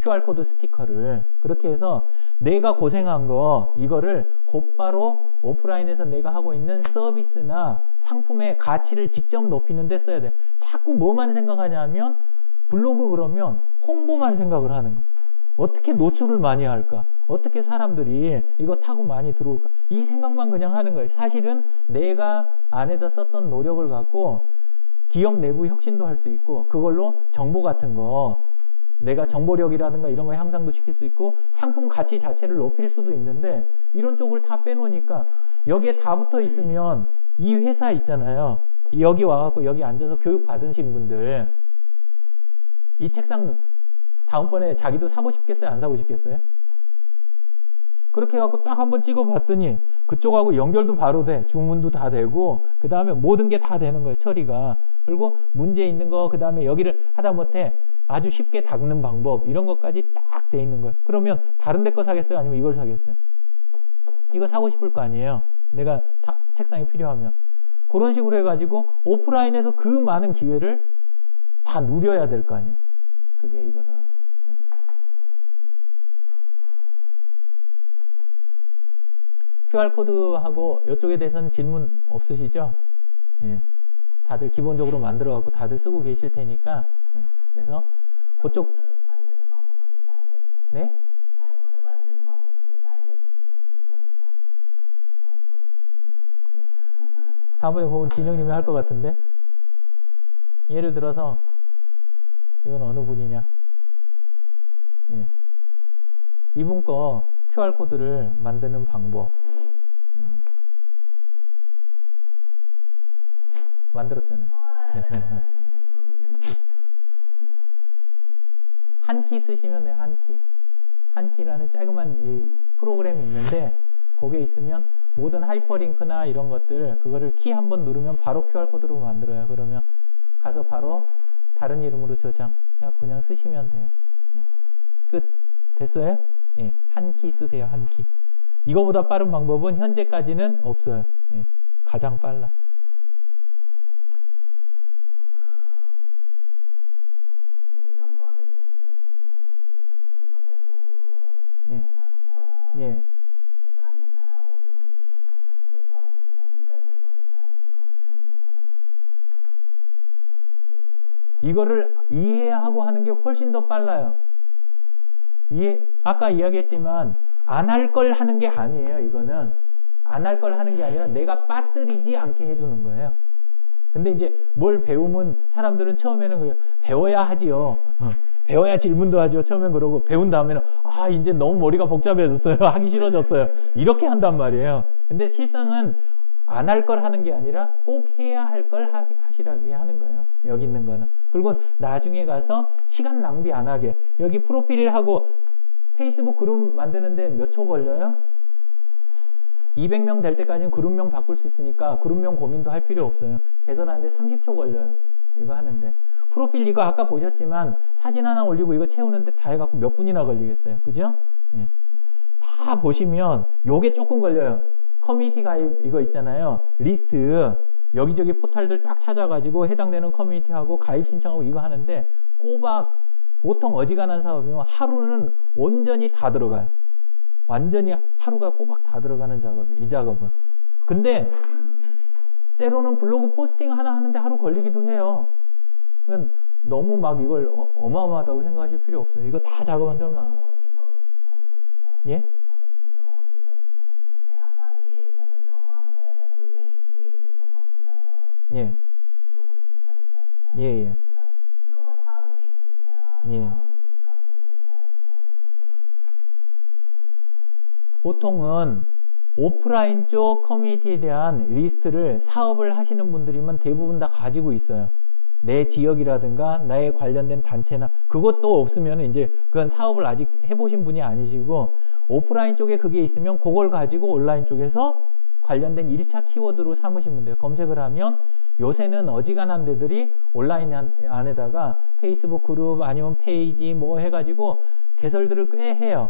QR코드 스티커를. 그렇게 해서 내가 고생한 거 이거를 곧바로 오프라인에서 내가 하고 있는 서비스나 상품의 가치를 직접 높이는 데 써야 돼. 자꾸 뭐만 생각하냐면 블로그 그러면 홍보만 생각을 하는 거야. 어떻게 노출을 많이 할까? 어떻게 사람들이 이거 타고 많이 들어올까? 이 생각만 그냥 하는 거예요. 사실은 내가 안에다 썼던 노력을 갖고 기업 내부 혁신도 할 수 있고 그걸로 정보 같은 거 내가 정보력이라든가 이런 거 향상도 시킬 수 있고 상품 가치 자체를 높일 수도 있는데 이런 쪽을 다 빼놓으니까 여기에 다 붙어 있으면 이 회사 있잖아요. 여기 와갖고 여기 앉아서 교육 받으신 분들 이 책상 다음번에 자기도 사고 싶겠어요? 안 사고 싶겠어요? 그렇게 해갖고 딱 한번 찍어봤더니 그쪽하고 연결도 바로 돼. 주문도 다 되고 그 다음에 모든 게 다 되는 거예요. 처리가. 그리고 문제 있는 거 그 다음에 여기를 하다못해 아주 쉽게 닦는 방법 이런 것까지 딱 돼 있는 거예요. 그러면 다른 데 거 사겠어요? 아니면 이걸 사겠어요? 이거 사고 싶을 거 아니에요. 내가 책상이 필요하면. 그런 식으로 해가지고 오프라인에서 그 많은 기회를 다 누려야 될 거 아니에요. 그게 이거다. QR코드하고 이쪽에 대해서는 질문 없으시죠? 예. 다들 기본적으로 만들어 갖고 다들 쓰고 계실 테니까. 예. 그래서 그쪽 만드는 방법 그래서 알려주세요. 네? QR코드 만드는 방법 그래서 알려주세요. 다음번에 그건 진영님이 할 것 같은데. 예를 들어서 이건 어느 분이냐? 예. 이분 거 QR코드를 만드는 방법. 만들었잖아요. 한 키 쓰시면 돼요. 한 키. 한 키라는 자그만 이 프로그램이 있는데 거기에 있으면 모든 하이퍼링크나 이런 것들 그거를 키 한번 누르면 바로 QR코드로 만들어요. 그러면 가서 바로 다른 이름으로 저장. 그냥 쓰시면 돼요. 예. 끝. 됐어요? 예. 한 키 쓰세요. 한 키. 이거보다 빠른 방법은 현재까지는 없어요. 예. 가장 빨라. 이런 거를 실제로 진행을 예. 예. 시간이나 어려움이 닥칠 거 아니에요. 혼자서 이거를 다 할 수가 없잖아요. 어떻게 이겨요? 이거를 이해하고 하는 게 훨씬 더 빨라요. 아까 이야기했지만 안 할 걸 하는 게 아니에요. 이거는 안 할 걸 하는 게 아니라 내가 빠뜨리지 않게 해주는 거예요. 근데 이제 뭘 배우면 사람들은 처음에는 배워야 하지요. 배워야 질문도 하죠. 처음엔 그러고 배운 다음에는 아 이제 너무 머리가 복잡해졌어요. 하기 싫어졌어요. 이렇게 한단 말이에요. 근데 실상은 안 할 걸 하는 게 아니라 꼭 해야 할 걸 하시라게 하는 거예요. 여기 있는 거는. 그리고 나중에 가서 시간 낭비 안 하게. 여기 프로필하고 페이스북 그룹 만드는데 몇 초 걸려요? 200명 될 때까지는 그룹명 바꿀 수 있으니까 그룹명 고민도 할 필요 없어요. 개설하는데 30초 걸려요. 이거 하는데. 프로필 이거 아까 보셨지만 사진 하나 올리고 이거 채우는데 다 해갖고 몇 분이나 걸리겠어요. 그죠? 예. 다 보시면 요게 조금 걸려요. 커뮤니티 가입 이거 있잖아요. 리스트 여기저기 포탈들 딱 찾아가지고 해당되는 커뮤니티하고 가입 신청하고 이거 하는데 꼬박 보통 어지간한 사업이면 하루는 온전히 다 들어가요. 완전히 하루가 꼬박 다 들어가는 작업이 이 작업은. 근데 때로는 블로그 포스팅 하나 하는데 하루 걸리기도 해요. 그러니까 너무 막 이걸 어마어마하다고 생각하실 필요 없어요. 이거 다 작업한다면 안 돼요. 어디서 검색해요? 예? 사진은 어디서 주로 검색해요? 아까 위에서는 명함을 골뱅이 뒤에 있는 것만 골라서 예. 블로그를 개설했잖아요. 예, 예. 제가 블로그 다음에 있으면 예. 다음 카페를 해야 보통은 오프라인 쪽 커뮤니티에 대한 리스트를 사업을 하시는 분들이면 대부분 다 가지고 있어요. 내 지역이라든가 나에 관련된 단체나 그것도 없으면 이제 그건 사업을 아직 해보신 분이 아니시고 오프라인 쪽에 그게 있으면 그걸 가지고 온라인 쪽에서 관련된 1차 키워드로 삼으시면 돼요. 검색을 하면 요새는 어지간한 데들이 온라인 안에다가 페이스북 그룹 아니면 페이지 뭐 해가지고 개설들을 꽤 해요.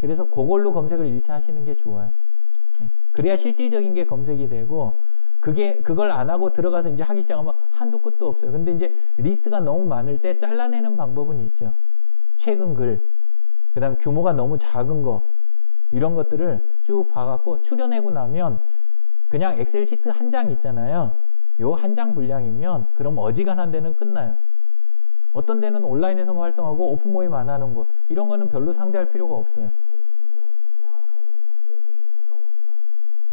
그래서 그걸로 검색을 1차 하시는 게 좋아요. 그래야 실질적인 게 검색이 되고 그걸 안 하고 들어가서 이제 하기 시작하면 한도 끝도 없어요. 근데 이제 리스트가 너무 많을 때 잘라내는 방법은 있죠. 최근 글, 그 다음에 규모가 너무 작은 거, 이런 것들을 쭉 봐갖고 추려내고 나면 그냥 엑셀 시트 한 장 있잖아요. 요 한 장 분량이면 그럼 어지간한 데는 끝나요. 어떤 데는 온라인에서만 활동하고 오픈 모임 안 하는 곳, 이런 거는 별로 상대할 필요가 없어요.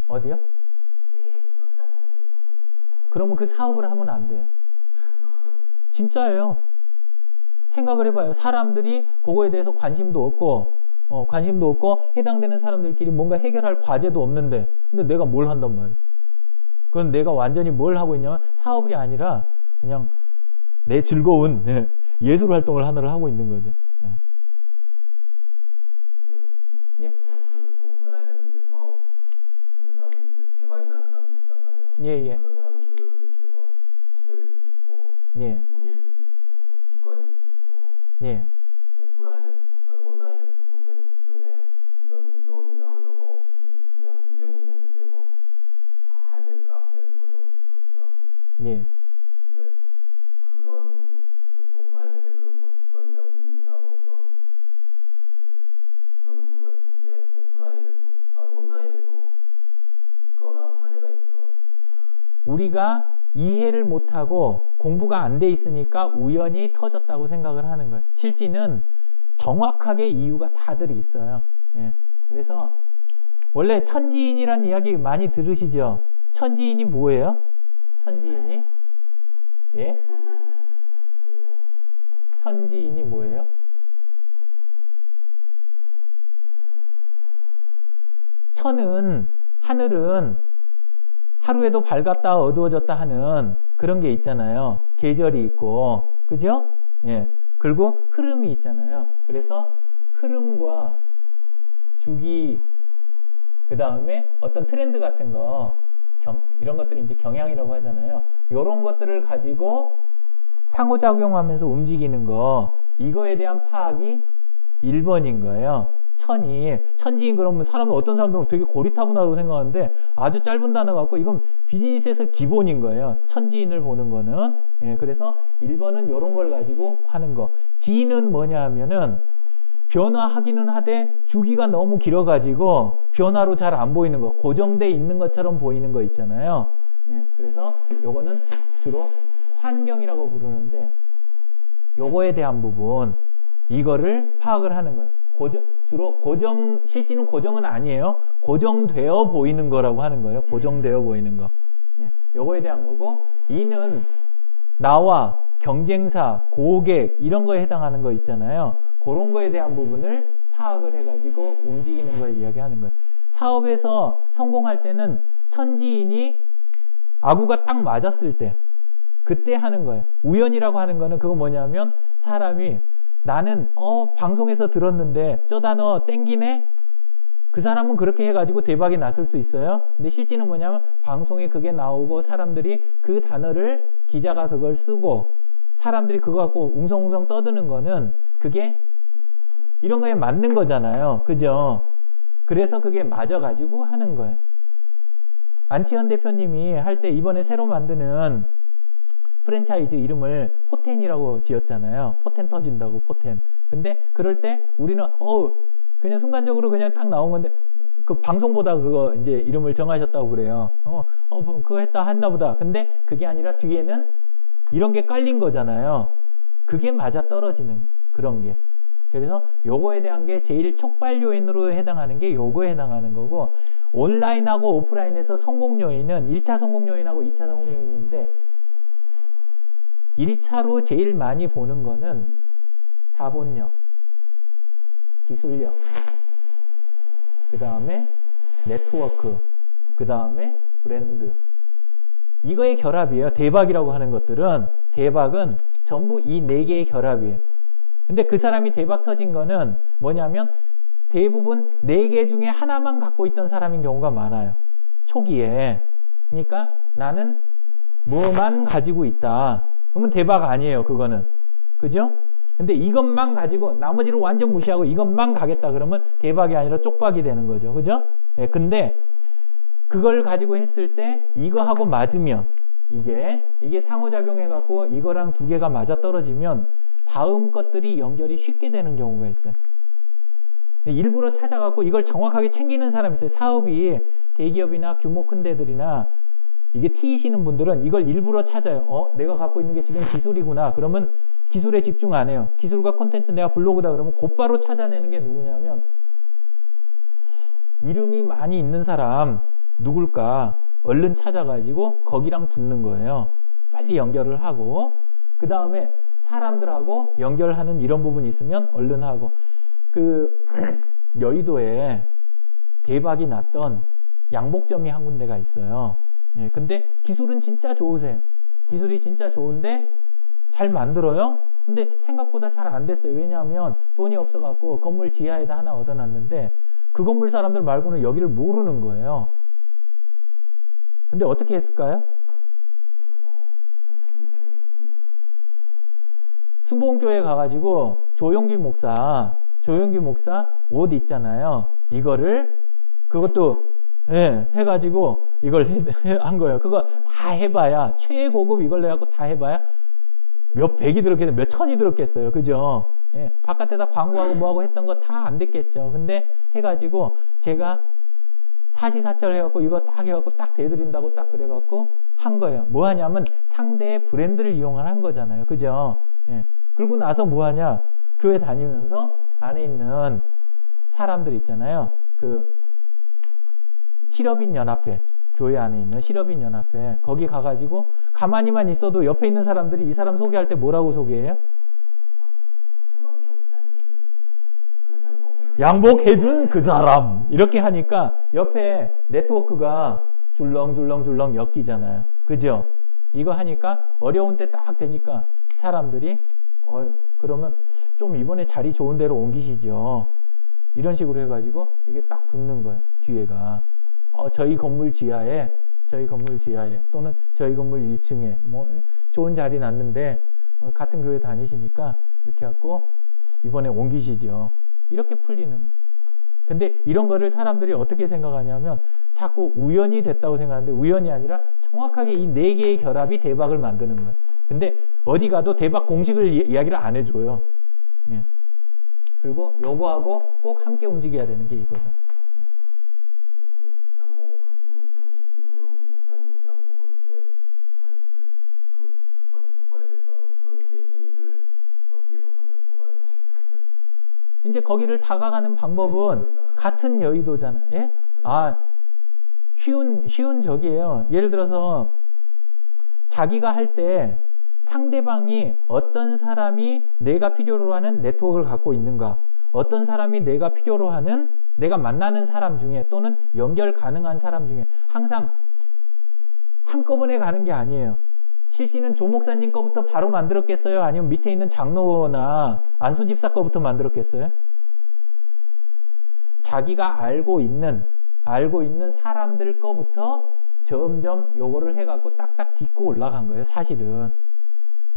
어디요? 그러면 그 사업을 하면 안 돼요. 진짜예요. 생각을 해봐요. 사람들이 그거에 대해서 관심도 없고 해당되는 사람들끼리 뭔가 해결할 과제도 없는데, 근데 내가 뭘 한단 말이에요. 그건 내가 완전히 뭘 하고 있냐면 사업이 아니라 그냥 내 즐거운 예술 활동을 하나를 하고 있는 거죠. 예. 그 오프라인에서 이제 사업하는 사람들이 이제 대박이 난 사람들이 있단 말이에요. 예. 그런 사람들은 이제 뭐 실력일 수도 있고, 예. 운일 수도 있고, 뭐 직관일 수도 있고. 예. 온라인에서 보면 기존에 이런 이론이나 이런 거 없이 그냥 우연히 했는데 뭐 잘 된 카페들 뭐 이런 것도 있거든요. 예. 근데 그런 그 오프라인에서 그런 뭐 직관이나 운이나 뭐 그런 그 변수 같은 게 온라인에도 있거나 사례가 있을 것 같습니다. 우리가 이해를 못하고 공부가 안 돼 있으니까 우연히 터졌다고 생각을 하는 거예요. 실제는 정확하게 이유가 다들 있어요. 예. 그래서 원래 천지인이라는 이야기 많이 들으시죠? 천지인이 뭐예요? 천지인이? 예? 천지인이 뭐예요? 천은, 하늘은 하루에도 밝았다 어두워졌다 하는 그런 게 있잖아요. 계절이 있고, 그죠? 예. 그리고 흐름이 있잖아요. 그래서 흐름과 주기, 그 다음에 어떤 트렌드 같은 거, 이런 것들이 이제 경향이라고 하잖아요. 이런 것들을 가지고 상호작용하면서 움직이는 거, 이거에 대한 파악이 1번인 거예요. 천지인 그러면 어떤 사람들은 되게 고리타분하다고 생각하는데 아주 짧은 단어 같고 이건 비즈니스에서 기본인 거예요. 천지인을 보는 거는. 예, 그래서 1번은 이런 걸 가지고 하는 거. 지인은 뭐냐 하면은 변화하기는 하되 주기가 너무 길어가지고 변화로 잘 안 보이는 거. 고정돼 있는 것처럼 보이는 거 있잖아요. 예, 그래서 요거는 주로 환경이라고 부르는데 요거에 대한 부분, 이거를 파악을 하는 거예요. 주로 실제는 고정은 아니에요. 고정되어 보이는 거라고 하는 거예요. 고정되어 보이는 거. 예, 요거에 대한 거고, 이는 나와 경쟁사, 고객 이런 거에 해당하는 거 있잖아요. 그런 거에 대한 부분을 파악을 해가지고 움직이는 걸 이야기하는 거예요. 사업에서 성공할 때는 천지인이 아구가 딱 맞았을 때 그때 하는 거예요. 우연이라고 하는 거는 그거 뭐냐면 사람이 나는 방송에서 들었는데 저 단어 땡기네? 그 사람은 그렇게 해가지고 대박이 났을 수 있어요. 근데 실제는 뭐냐면 방송에 그게 나오고 사람들이 그 단어를 기자가 그걸 쓰고 사람들이 그거 갖고 웅성웅성 떠드는 거는 그게 이런 거에 맞는 거잖아요. 그죠? 그래서 그게 맞아가지고 하는 거예요. 안치현 대표님이 할 때 이번에 새로 만드는 프랜차이즈 이름을 포텐이라고 지었잖아요. 포텐 터진다고, 포텐. 근데 그럴 때 우리는 그냥 순간적으로 그냥 딱 나온 건데 그 방송보다 그거 이제 이름을 정하셨다고 그래요. 그거 했나 보다. 근데 그게 아니라 뒤에는 이런 게 깔린 거잖아요. 그게 맞아 떨어지는 그런 게. 그래서 요거에 대한 게 제일 촉발 요인으로 해당하는 게 요거에 해당하는 거고, 온라인하고 오프라인에서 성공 요인은 1차 성공 요인하고 2차 성공 요인인데 1차로 제일 많이 보는 거는 자본력, 기술력, 그 다음에 네트워크, 그 다음에 브랜드. 이거의 결합이에요. 대박이라고 하는 것들은, 대박은 전부 이 4개의 결합이에요. 근데 그 사람이 대박 터진 거는 뭐냐면 대부분 4개 중에 하나만 갖고 있던 사람인 경우가 많아요. 초기에. 그러니까 나는 뭐만 가지고 있다. 그러면 대박 아니에요. 그거는. 그죠? 근데 이것만 가지고 나머지를 완전 무시하고 이것만 가겠다 그러면 대박이 아니라 쪽박이 되는 거죠. 그죠? 예, 근데 그걸 가지고 했을 때 이거하고 맞으면 이게 상호작용해 갖고 이거랑 2개가 맞아 떨어지면 다음 것들이 연결이 쉽게 되는 경우가 있어요. 일부러 찾아갖고 이걸 정확하게 챙기는 사람이 있어요. 사업이 대기업이나 규모 큰 데들이나 이게 T이시는 분들은 이걸 일부러 찾아요. 내가 갖고 있는 게 지금 기술이구나. 그러면 기술에 집중 안 해요. 기술과 콘텐츠 내가 블로그다 그러면 곧바로 찾아내는 게 누구냐면 이름이 많이 있는 사람 누굴까 얼른 찾아가지고 거기랑 붙는 거예요. 빨리 연결을 하고 그 다음에 사람들하고 연결하는 이런 부분이 있으면 얼른 하고 그 여의도에 대박이 났던 양복점이 한 군데가 있어요. 예, 근데 기술은 진짜 좋으세요. 기술이 진짜 좋은데 잘 만들어요. 근데 생각보다 잘 안 됐어요. 왜냐하면 돈이 없어갖고 건물 지하에다 하나 얻어놨는데 그 건물 사람들 말고는 여기를 모르는 거예요. 근데 어떻게 했을까요? 순복음교회 가가지고 조용기 목사 옷 있잖아요. 이거를 그것도 해가지고 이걸 한 거예요. 그거 다 해봐야 최고급 이걸 해갖고 다 해봐야 몇 백이 들었겠어요. 몇 천이 들었겠어요. 그죠? 예, 바깥에다 광고하고 뭐하고 했던 거 다 안 됐겠죠. 근데 해가지고 제가 사시사철 해갖고 이거 딱 해갖고 딱 대드린다고 딱 그래갖고 한 거예요. 뭐 하냐면 상대의 브랜드를 이용한 거잖아요. 그죠? 예. 그러고 나서 뭐 하냐? 교회 다니면서 안에 있는 사람들 있잖아요. 그 실업인 연합회, 교회 안에 있는 실업인 연합회 거기 가가지고 가만히만 있어도 옆에 있는 사람들이 이 사람 소개할 때 뭐라고 소개해요? 양복해준 그 사람 이렇게 하니까 옆에 네트워크가 줄렁줄렁줄렁 엮이잖아요. 그죠? 이거 하니까 어려운 때 딱 되니까 사람들이 그러면 좀 이번에 자리 좋은 데로 옮기시죠. 이런 식으로 해가지고 이게 딱 붙는 거예요. 뒤에가 저희 건물 지하에 또는 저희 건물 1층에 뭐 좋은 자리 났는데 같은 교회 다니시니까 이렇게 갖고 이번에 옮기시죠. 이렇게 풀리는 거예요. 근데 이런 거를 사람들이 어떻게 생각하냐면 자꾸 우연이 됐다고 생각하는데 우연이 아니라 정확하게 이 네 개의 결합이 대박을 만드는 거예요. 근데 어디 가도 대박 공식을 이야기를 안 해줘요. 예. 그리고 요거하고 꼭 함께 움직여야 되는 게 이거예요. 양복하시는 분이 조용기 목사님 양복을 이렇게 첫 번에 됐던 그런 계기를 어떻게 하면 뽑아야 될까요? 이제 거기를 다가가는 방법은 같은 여의도잖아요. 예? 쉬운 적이에요. 예를 들어서 자기가 할 때 상대방이 어떤 사람이 내가 필요로 하는 네트워크를 갖고 있는가, 어떤 사람이 내가 필요로 하는 내가 만나는 사람 중에 또는 연결 가능한 사람 중에 항상 한꺼번에 가는 게 아니에요. 실제는 조 목사님 거부터 바로 만들었겠어요? 아니면 밑에 있는 장로나 안수 집사 거부터 만들었겠어요? 자기가 알고 있는 사람들 거부터 점점 요거를 해갖고 딱딱 딛고 올라간 거예요, 사실은.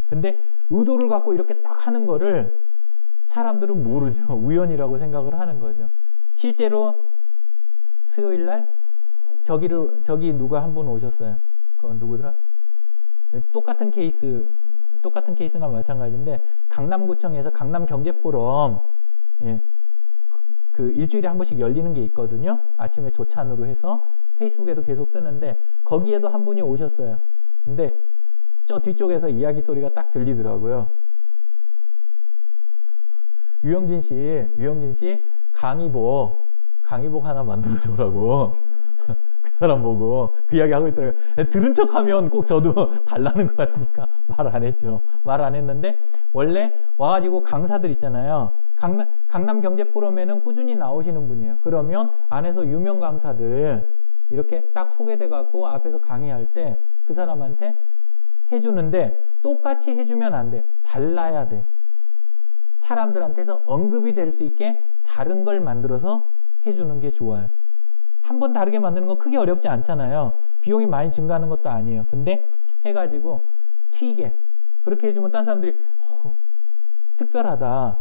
근데 의도를 갖고 이렇게 딱 하는 거를 사람들은 모르죠. 우연이라고 생각을 하는 거죠. 실제로 수요일 날 저기 누가 한 분 오셨어요. 그건 누구더라? 똑같은 케이스나 마찬가지인데 강남구청에서 강남경제포럼 그 일주일에 한 번씩 열리는 게 있거든요. 아침에 조찬으로 해서 페이스북에도 계속 뜨는데 거기에도 한 분이 오셨어요. 근데 저 뒤쪽에서 이야기 소리가 딱 들리더라고요. 유영진 씨 강의복 하나 만들어줘라고 그 사람 보고 그 이야기 하고 있더라고요. 들은 척하면 꼭 저도 달라는 것 같으니까 말 안 했죠. 말 안 했는데 원래 와가지고 강사들 있잖아요. 강남경제포럼에는 꾸준히 나오시는 분이에요. 그러면 안에서 유명 강사들 이렇게 딱 소개돼 갖고 앞에서 강의할 때 그 사람한테 해주는데 똑같이 해주면 안 돼. 달라야 돼. 사람들한테서 언급이 될 수 있게 다른 걸 만들어서 해주는 게 좋아요. 한 번 다르게 만드는 건 크게 어렵지 않잖아요. 비용이 많이 증가하는 것도 아니에요. 근데 해가지고 튀게 그렇게 해주면 딴 사람들이 특별하다.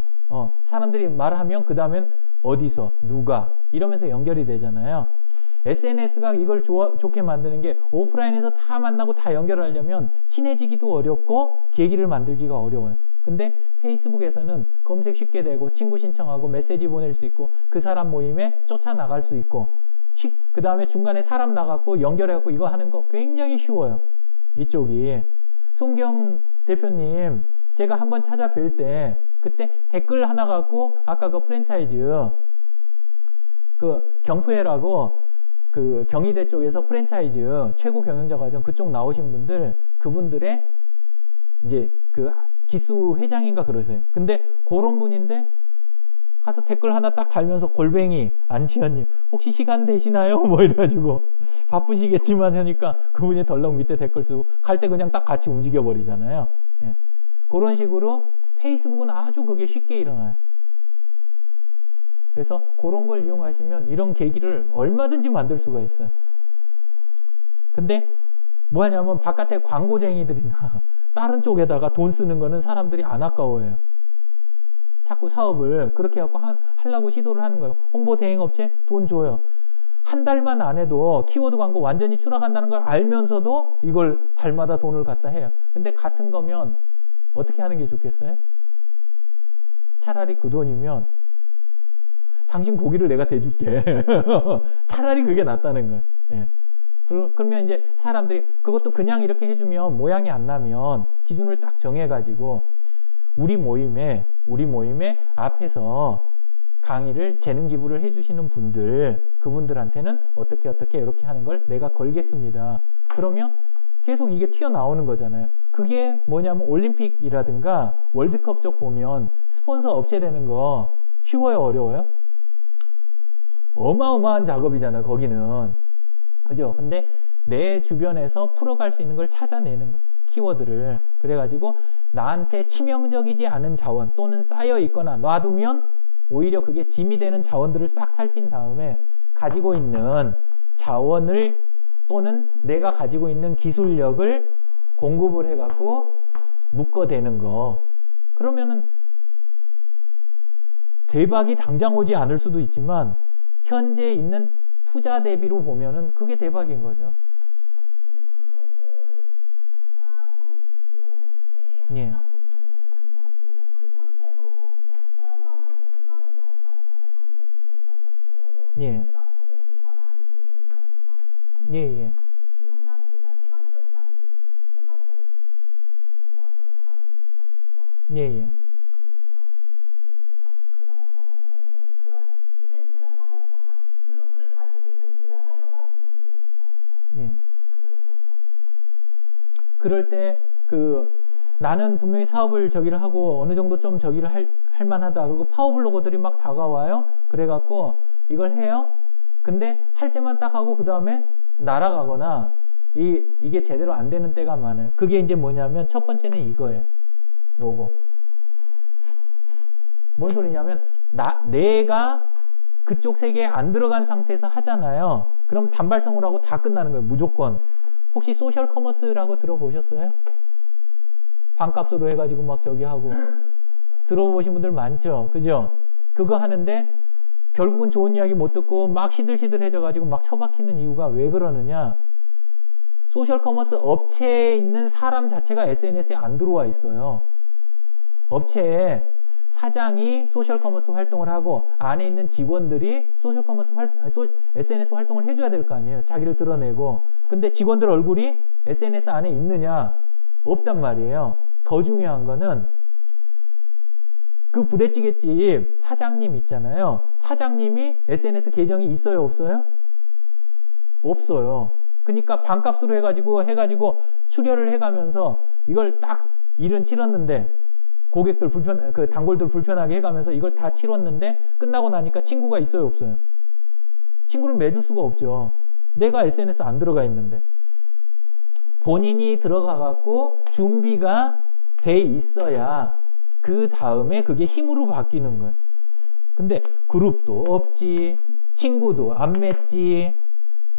사람들이 말하면 그 다음엔 어디서 누가 이러면서 연결이 되잖아요. SNS가 이걸 좋게 만드는 게 오프라인에서 다 만나고 다 연결하려면 친해지기도 어렵고 계기를 만들기가 어려워요. 근데 페이스북에서는 검색 쉽게 되고 친구 신청하고 메시지 보낼 수 있고 그 사람 모임에 쫓아나갈 수 있고 그 다음에 중간에 사람 나갔고 연결해갖고 이거 하는 거 굉장히 쉬워요. 이쪽이. 송경 대표님 제가 한번 찾아뵐 때 그때 댓글 하나 갖고 아까 그 프랜차이즈 그 경프회라고 그 경희대 쪽에서 프랜차이즈 최고 경영자 과정 그쪽 나오신 분들 그분들의 이제 그 기수 회장인가 그러세요. 근데 그런 분인데 가서 댓글 하나 딱 달면서 골뱅이 안지현님 혹시 시간 되시나요? 뭐 이래가지고 바쁘시겠지만 하니까 그분이 덜렁 밑에 댓글 쓰고 갈 때 그냥 딱 같이 움직여 버리잖아요. 예. 그런 식으로 페이스북은 아주 그게 쉽게 일어나요. 그래서 그런 걸 이용하시면 이런 계기를 얼마든지 만들 수가 있어요. 근데 뭐 하냐면 바깥에 광고쟁이들이나 다른 쪽에다가 돈 쓰는 거는 사람들이 안 아까워해요. 자꾸 사업을 그렇게 갖고 하려고 시도를 하는 거예요. 홍보 대행업체 돈 줘요. 한 달만 안 해도 키워드 광고 완전히 추락한다는 걸 알면서도 이걸 달마다 돈을 갖다 해요. 근데 같은 거면 어떻게 하는 게 좋겠어요? 차라리 그 돈이면 당신 고기를 내가 대줄게. 차라리 그게 낫다는 거예요. 예. 그러면 이제 사람들이 그것도 그냥 이렇게 해주면 모양이 안 나면 기준을 딱 정해가지고 우리 모임에 앞에서 강의를 재능 기부를 해주시는 분들 그분들한테는 어떻게 이렇게 하는 걸 내가 걸겠습니다. 그러면 계속 이게 튀어나오는 거잖아요. 그게 뭐냐면 올림픽이라든가 월드컵 쪽 보면 스폰서 업체 되는 거 쉬워요, 어려워요? 어마어마한 작업이잖아요, 거기는. 그죠? 근데 내 주변에서 풀어갈 수 있는 걸 찾아내는 거, 키워드를. 그래가지고 나한테 치명적이지 않은 자원 또는 쌓여 있거나 놔두면 오히려 그게 짐이 되는 자원들을 싹 살핀 다음에 가지고 있는 자원을 또는 내가 가지고 있는 기술력을 공급을 해갖고 묶어대는 거. 그러면은 대박이 당장 오지 않을 수도 있지만 현재 있는 투자 대비로 보면은 그게 대박인 거죠. 근데 블로그나 커뮤니티 지원해줄 때 예. 항상 보면은 그냥 그 상태로 그냥 체험만 하고 끝나는 경우가 많잖아요. 컨텐츠나 이런 것도 예. 나쁘게 생기거나 안 생기는 경우가 많거든요. 예. 비용 낭비나 시간적 낭비도 그렇고 심할 때가 좀 있으신 것 같아요. 다른 분들도. 예. 그런 경우에 그런 이벤트를 하려고 블로그를 가지고 이벤트를 하려고 하시는 분들이 있잖아요. 예. 그럴 때는 그럴 때 나는 분명히 사업을 저기를 하고 어느 정도 좀 저기를 할 만하다. 그리고 파워블로거들이 막 다가와요. 그래갖고 이걸 해요. 근데 할 때만 딱 하고 그 다음에 날아가거나 이게 제대로 안 되는 때가 많아요. 그게 이제 뭐냐면 첫 번째는 이거예요. 요거. 뭔 소리냐면 내가 그쪽 세계에 안 들어간 상태에서 하잖아요. 그럼 단발성으로 하고 다 끝나는 거예요. 무조건. 혹시 소셜 커머스라고 들어보셨어요? 반값으로 해가지고 막 저기 하고 들어보신 분들 많죠? 그죠? 그거 하는데 결국은 좋은 이야기 못 듣고 막 시들시들해져가지고 막 처박히는 이유가 왜 그러느냐? 소셜 커머스 업체에 있는 사람 자체가 SNS에 안 들어와 있어요. 업체에 사장이 소셜 커머스 활동을 하고 안에 있는 직원들이 소셜 커머스 SNS 활동을 해줘야 될 거 아니에요. 자기를 드러내고. 근데 직원들 얼굴이 SNS 안에 있느냐? 없단 말이에요. 더 중요한 거는 그 부대찌개집 사장님 있잖아요. 사장님이 SNS 계정이 있어요, 없어요? 없어요. 그러니까 반값으로 해가지고 출혈을 해가면서 이걸 딱 일은 치렀는데 고객들 단골들 불편하게 해가면서 이걸 다 치렀는데 끝나고 나니까 친구가 있어요, 없어요? 친구를 맺을 수가 없죠. 내가 SNS 안 들어가 있는데. 본인이 들어가갖고 준비가 돼 있어야 그 다음에 그게 힘으로 바뀌는 거예요. 근데 그룹도 없지, 친구도 안 맺지,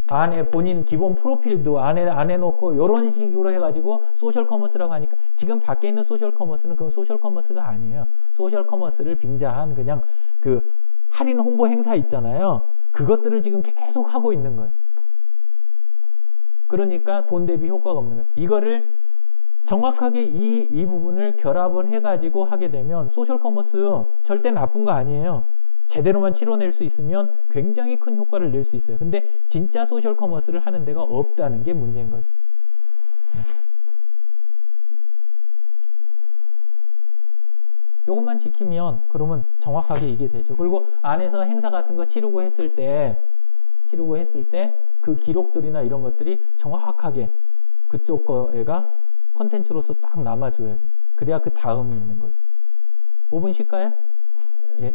안에 본인 기본 프로필도 안 해놓고 이런 식으로 해가지고 소셜 커머스라고 하니까 지금 밖에 있는 소셜 커머스는 그건 소셜 커머스가 아니에요. 소셜 커머스를 빙자한 그냥 그 할인 홍보 행사 있잖아요. 그것들을 지금 계속 하고 있는 거예요. 그러니까 돈 대비 효과가 없는 거예요. 이거를 정확하게 이 부분을 결합을 해가지고 하게 되면 소셜 커머스 절대 나쁜 거 아니에요. 제대로만 치러낼 수 있으면 굉장히 큰 효과를 낼 수 있어요. 근데 진짜 소셜 커머스를 하는 데가 없다는 게 문제인 거죠. 요것만 지키면 그러면 정확하게 이게 되죠. 그리고 안에서 행사 같은 거 치르고 했을 때 그 기록들이나 이런 것들이 정확하게 그쪽 거가 컨텐츠로서 딱 남아줘야 돼. 그래야 그 다음이 있는 거죠. 5분 쉴까요? 예.